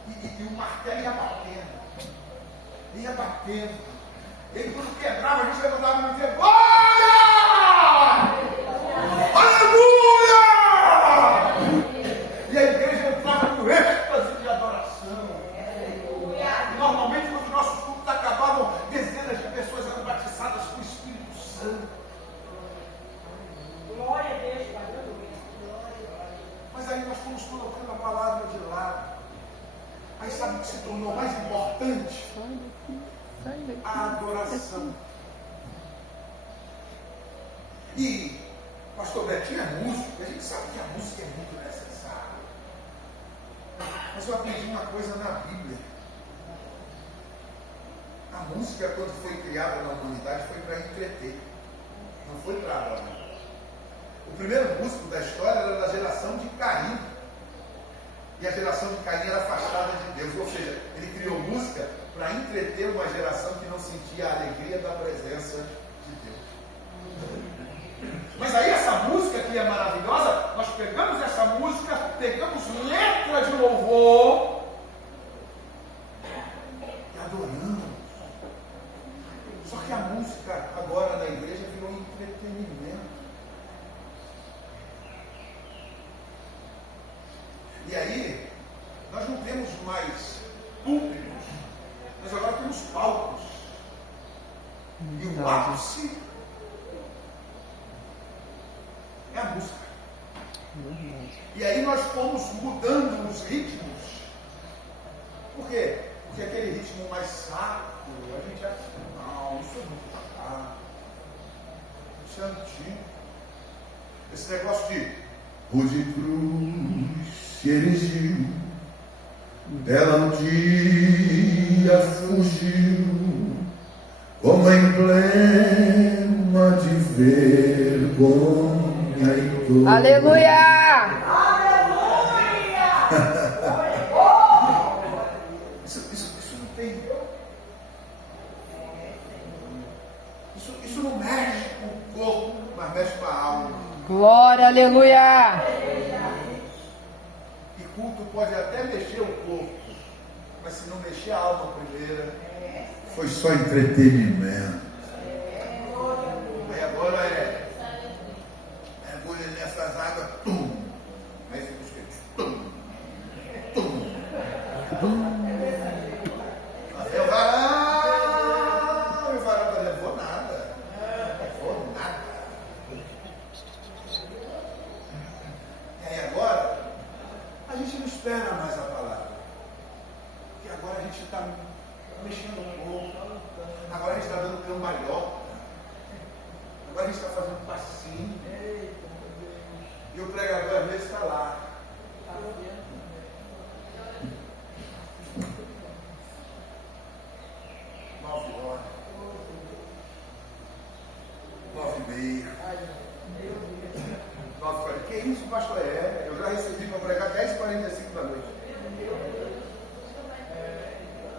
e o martelo ia batendo. Ia batendo. E aí, quando quebrava, a gente levantava e dizia: glória! Aleluia! E a igreja entrava no êxtase de adoração. E normalmente, quando os nossos cultos acabavam, dezenas de pessoas eram batizadas com o Espírito Santo. Glória a Deus, Pai. Mas aí nós fomos colocando a palavra de lado. Aí sabe o que se tornou mais importante? A adoração. E pastor Betinho é músico, a gente sabe que a música é muito necessária. Mas eu aprendi uma coisa na Bíblia. A música, quando foi criada na humanidade, foi para entreter, não foi para adorar. O primeiro músico da história era da geração de Caim. E a geração de Caim era afastada de Deus. Ou seja, ele criou música para entreter uma geração que não sentia a alegria da presença de Deus. Mas aí essa música que é maravilhosa, nós pegamos essa música, pegamos letra de louvor e adoramos. Só que a música agora na igreja virou entretenimento. E aí, nós não temos mais púlpitos, nós agora temos palcos. E o ápice é a música. E aí nós fomos mudando os ritmos. Por quê? Porque aquele ritmo mais sacro, a gente acha, não, isso é muito chato. Isso é antigo. Esse negócio de Rua de Cruz se erigiu, ela um dia fugiu, como emblema de vergonha e dor. Aleluia! Isso não tem. Isso não mexe com o corpo, mas mexe com a alma. Glória, aleluia! E culto pode até mexer o corpo, mas se não mexer a alma primeiro, foi só entretenimento. Aí agora mergulha nessas águas, tum. Aí fica os quentes, tum, tum. E o varão não levou nada. Levou nada. E aí agora, a gente não espera mais a palavra. Porque agora a gente está mexendo um pouco. Agora a gente está dando cambalhota. Agora a gente está fazendo passinho. E o pregador às vezes está lá. 9 horas. 9h30. 9h40. Que isso, pastor? Eu já recebi para pregar 10h45 da noite.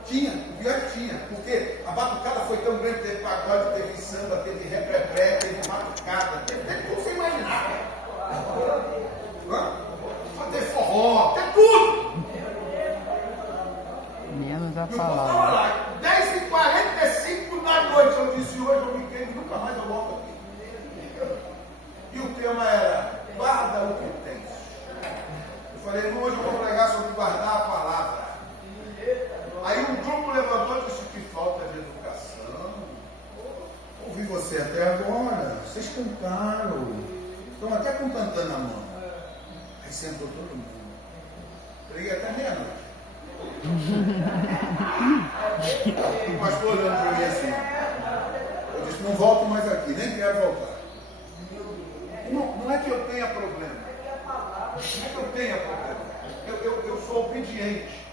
Tinha, o pior que tinha, porque a batucada foi tão grande, teve pagode, teve samba, teve repré, teve batucada, teve tudo sem imaginar. Teve forró, teve tudo. Menos a E o povo palavra. estava lá, 10h45 da noite, eu disse, hoje eu me queimo, nunca mais eu volto aqui. E o tema era, guarda o que tens. Eu falei, hoje eu vou pregar sobre guardar a palavra. Aí um grupo levantou e disse que falta de educação. Ouvi você até agora, vocês cantaram, estão até com tantã na mão. Aí sentou todo mundo. Preguei até meia-noite. O pastor olhando para mim assim. Eu disse, não volto mais aqui, nem quero voltar. Não é que eu tenha problema. Não é que eu tenha problema. Eu sou obediente.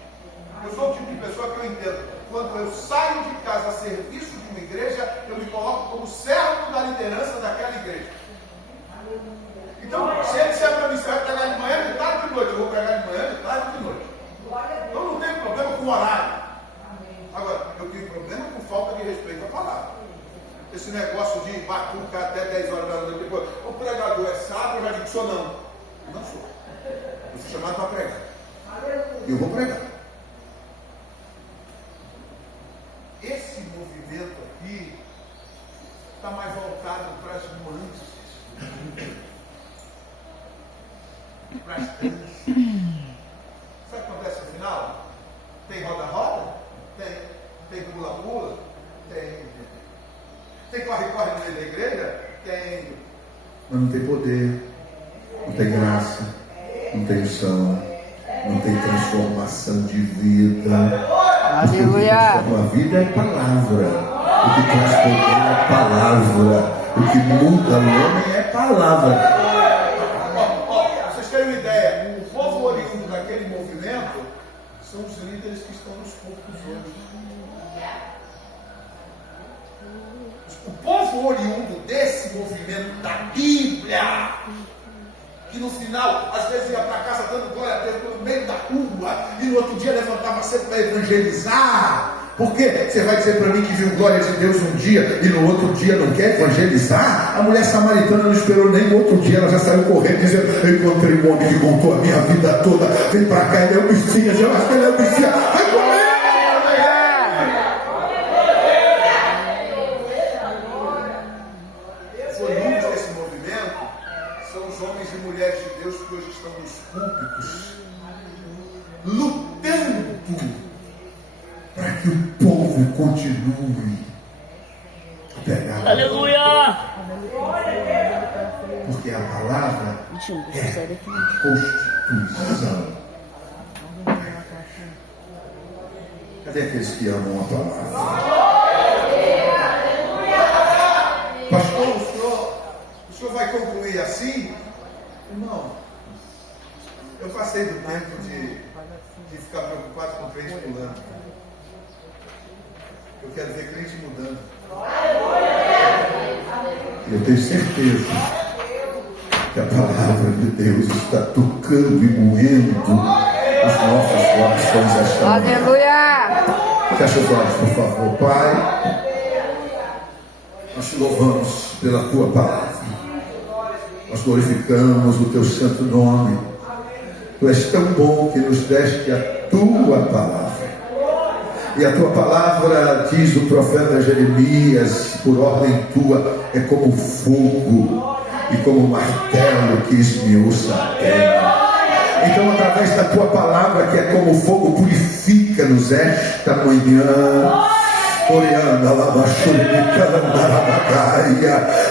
Eu sou o tipo de pessoa que eu entendo. Quando eu saio de casa a serviço de uma igreja, eu me coloco como servo da liderança daquela igreja. Então, se ele disser para mim, você vai pregar de manhã, de tarde, de noite, eu vou pregar de manhã, de tarde, de noite. Eu não tenho problema com o horário. Agora, eu tenho problema com falta de respeito à palavra. Esse negócio de batucar até 10 horas da noite, depois, o pregador é sábio, eu já digo, sou não. Não sou. Eu fui chamado para pregar. E eu vou pregar. Esse movimento aqui está mais voltado para as nuances, para as danças. Sabe o que acontece no final? Tem roda-roda? Tem. Tem pula-pula? Tem. Tem corre-corre no meio da igreja? Tem. Mas não tem poder, não tem graça, não tem unção, não tem transformação de vida. Aleluia! A tua vida é palavra. O que transforma é palavra. O que muda o homem é palavra. Vocês terem uma ideia, o povo oriundo daquele movimento são os líderes que estão nos cultos hoje. O povo oriundo desse movimento da Bíblia, que no final, às vezes ia para casa dando glória a Deus no meio da rua, e no outro dia levantava sempre para evangelizar. Por quê? Você vai dizer para mim que viu glória de Deus um dia e no outro dia não quer evangelizar? A mulher samaritana não esperou nem no outro dia, ela já saiu correndo dizendo, eu encontrei um homem que contou a minha vida toda, vem para cá, ele é o Messias, eu acho que ele é o Messias, vai comer! Que hoje estão nos púlpitos lutando para que o povo continue pegar. Aleluia. Porque a palavra Deixa eu é sair daqui. constituição. Cadê aqueles que amam a palavra? Pastor, o senhor vai concluir assim? Irmão, eu passei do tempo de ficar preocupado com crente pulando. Eu quero ver crente mudando. Eu tenho certeza que a palavra de Deus está tocando e moendo os nossos corações esta manhã. Aleluia. Fecha os olhos, por favor. Pai, nós te louvamos pela tua palavra. Nós glorificamos o teu santo nome. Tu és tão bom que nos deste a tua palavra. E a tua palavra, diz o profeta Jeremias, por ordem tua, é como fogo e como martelo que esmiuça a terra. Então, através da tua palavra, que é como fogo, purifica-nos esta manhã.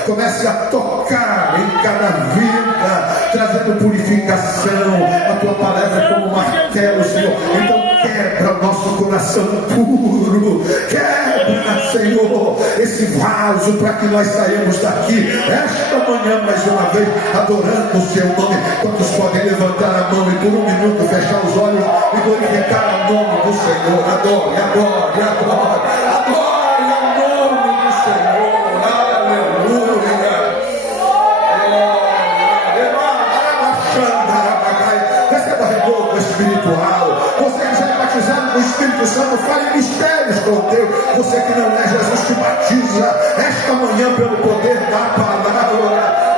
Comece a tocar em cada vida, trazendo purificação. A tua palavra é como martelo, Senhor. Então quebra o nosso coração puro. Quebra, Senhor, esse vaso para que nós saímos daqui esta manhã mais uma vez adorando o seu nome. Quantos podem levantar a mão e por um minuto fechar os olhos e glorificar o nome do Senhor? Adore, adore, adore. Glória ao nome do Senhor, aleluia. Receba renovo espiritual. Você que já é batizado no Espírito Santo, fale mistérios com Deus. Você que não é, Jesus te batiza esta manhã pelo poder da palavra.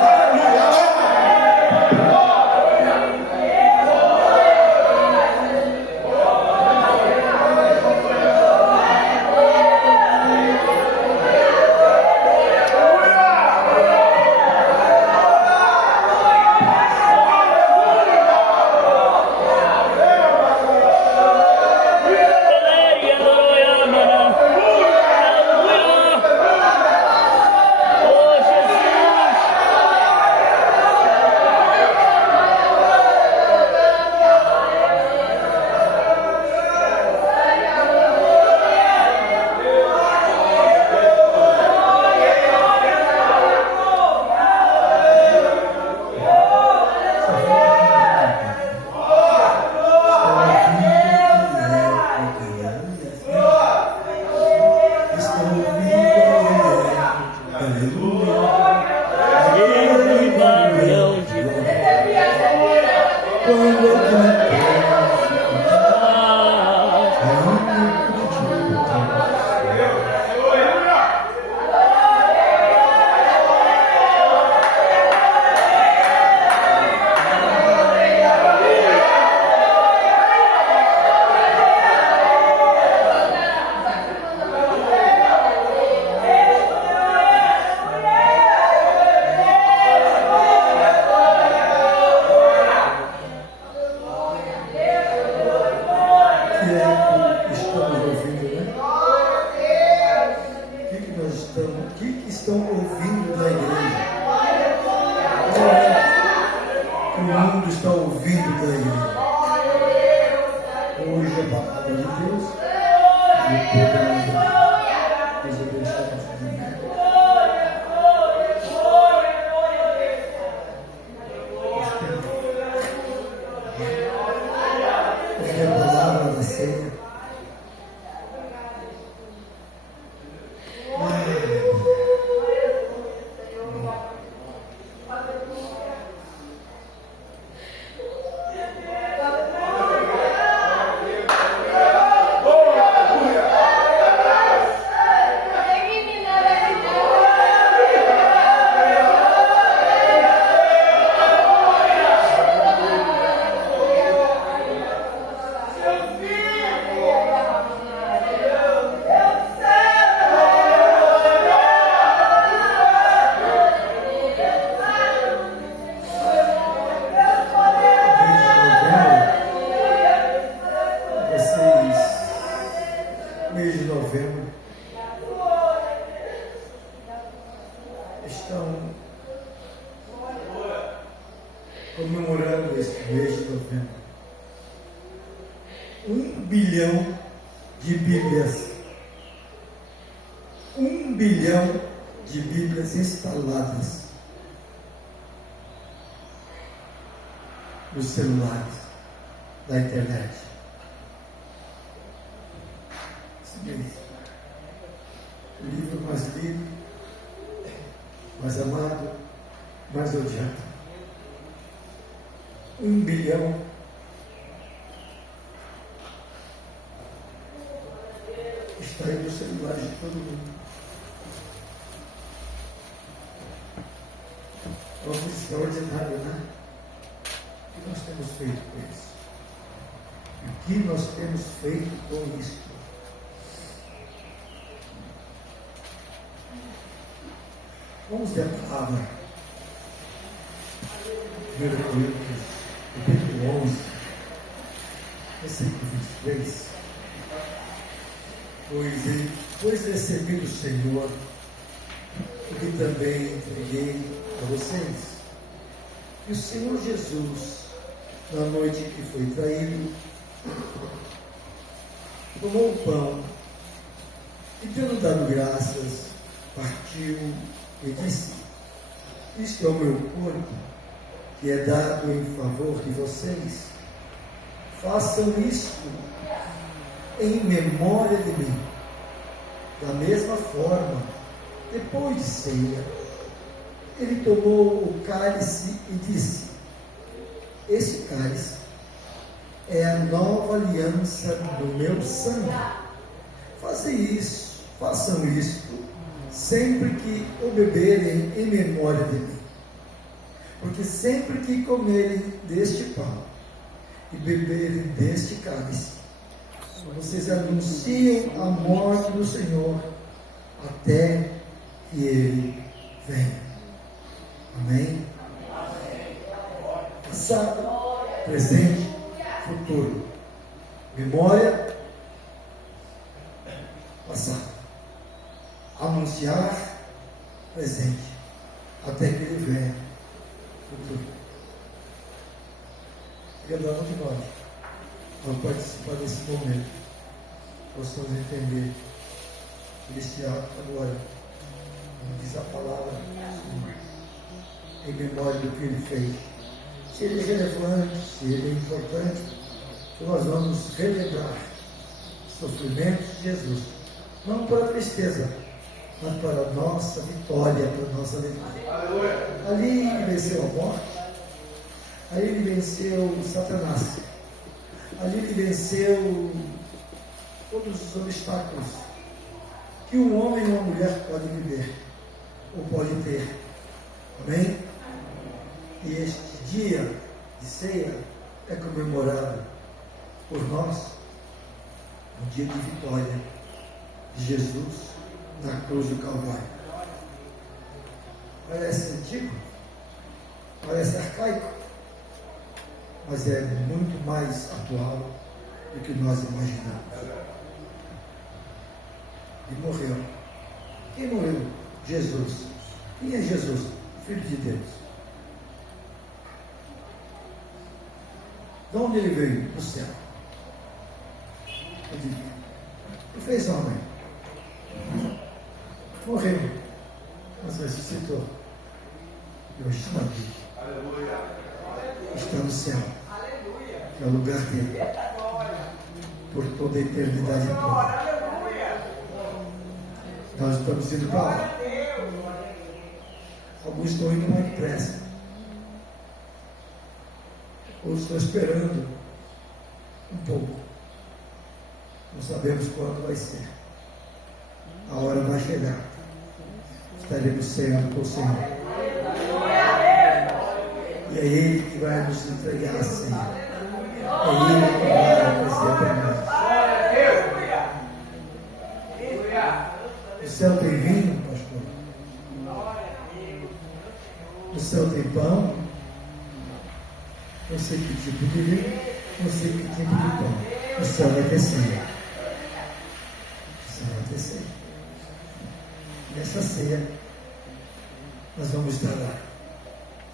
estão comemorando este mês de novembro. 1 bilhão de Bíblias. 1 bilhão de Bíblias instaladas nos celulares da internet. Esse mês, o livro mais lido, mais amado, mais odiado. 1 bilhão está aí nos celulares de todo mundo. Algo extraordinário, né? O que nós temos feito com isso? O que nós temos feito com isso? Vamos ver a palavra. 1 Coríntios, capítulo 11, versículo 23. Pois recebi do Senhor o que também entreguei a vocês. Que o Senhor Jesus, na noite que foi traído, tomou o pão e, tendo dado graças, partiu e disse: isto é o meu corpo, que é dado em favor de vocês. Façam isto em memória de mim. Da mesma forma, depois de ceia, ele tomou o cálice e disse: este cálice é a nova aliança do meu sangue. Façam isto sempre que o beberem em memória de mim. Porque sempre que comerem deste pão e beberem deste cálice, vocês anunciam a morte do Senhor até que Ele venha. Amém? Passado, presente, futuro. Memória, passado. Anunciar, presente, até que Ele venha, futuro. Cada um de nós, ao participar desse momento, possamos entender que este ato agora, como diz a palavra, em memória do que Ele fez. Se Ele é relevante, se Ele é importante, nós vamos relembrar os sofrimentos de Jesus, não para a tristeza, mas para a nossa vitória, para a nossa alegria. Ali Ele venceu a morte, ali Ele venceu Satanás, ali Ele venceu todos os obstáculos que um homem ou uma mulher pode viver, ou pode ter. Amém? E este dia de ceia é comemorado por nós, um dia de vitória de Jesus na cruz do Calvário. Parece antigo, parece arcaico, mas é muito mais atual do que nós imaginamos. E morreu. Quem morreu? Jesus. Quem é Jesus? Filho de Deus. De onde ele veio? Do céu. Ele fez homem. Morreu. Mas ressuscitou. E hoje está aqui. Está no céu. Que é o lugar dele. Por toda a eternidade toda. Nós estamos indo para lá. Alguns estão indo mais depressa. Outros estão esperando um pouco. Não sabemos quando vai ser. A hora vai chegar. Estaremos sendo com o Senhor. E é Ele que vai nos entregar a ceia. É Ele que vai fazer para nós. O céu tem vinho, pastor? O céu tem pão? Não sei que tipo de vinho, não sei que tipo de pão. O céu vai ter ceia. O céu vai ter ceia. Nessa ceia, nós vamos estar lá,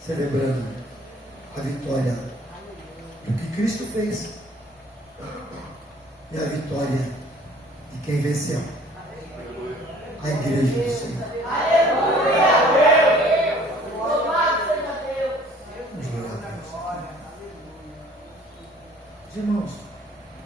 celebrando a vitória do que Cristo fez e a vitória de quem venceu, a igreja do Senhor.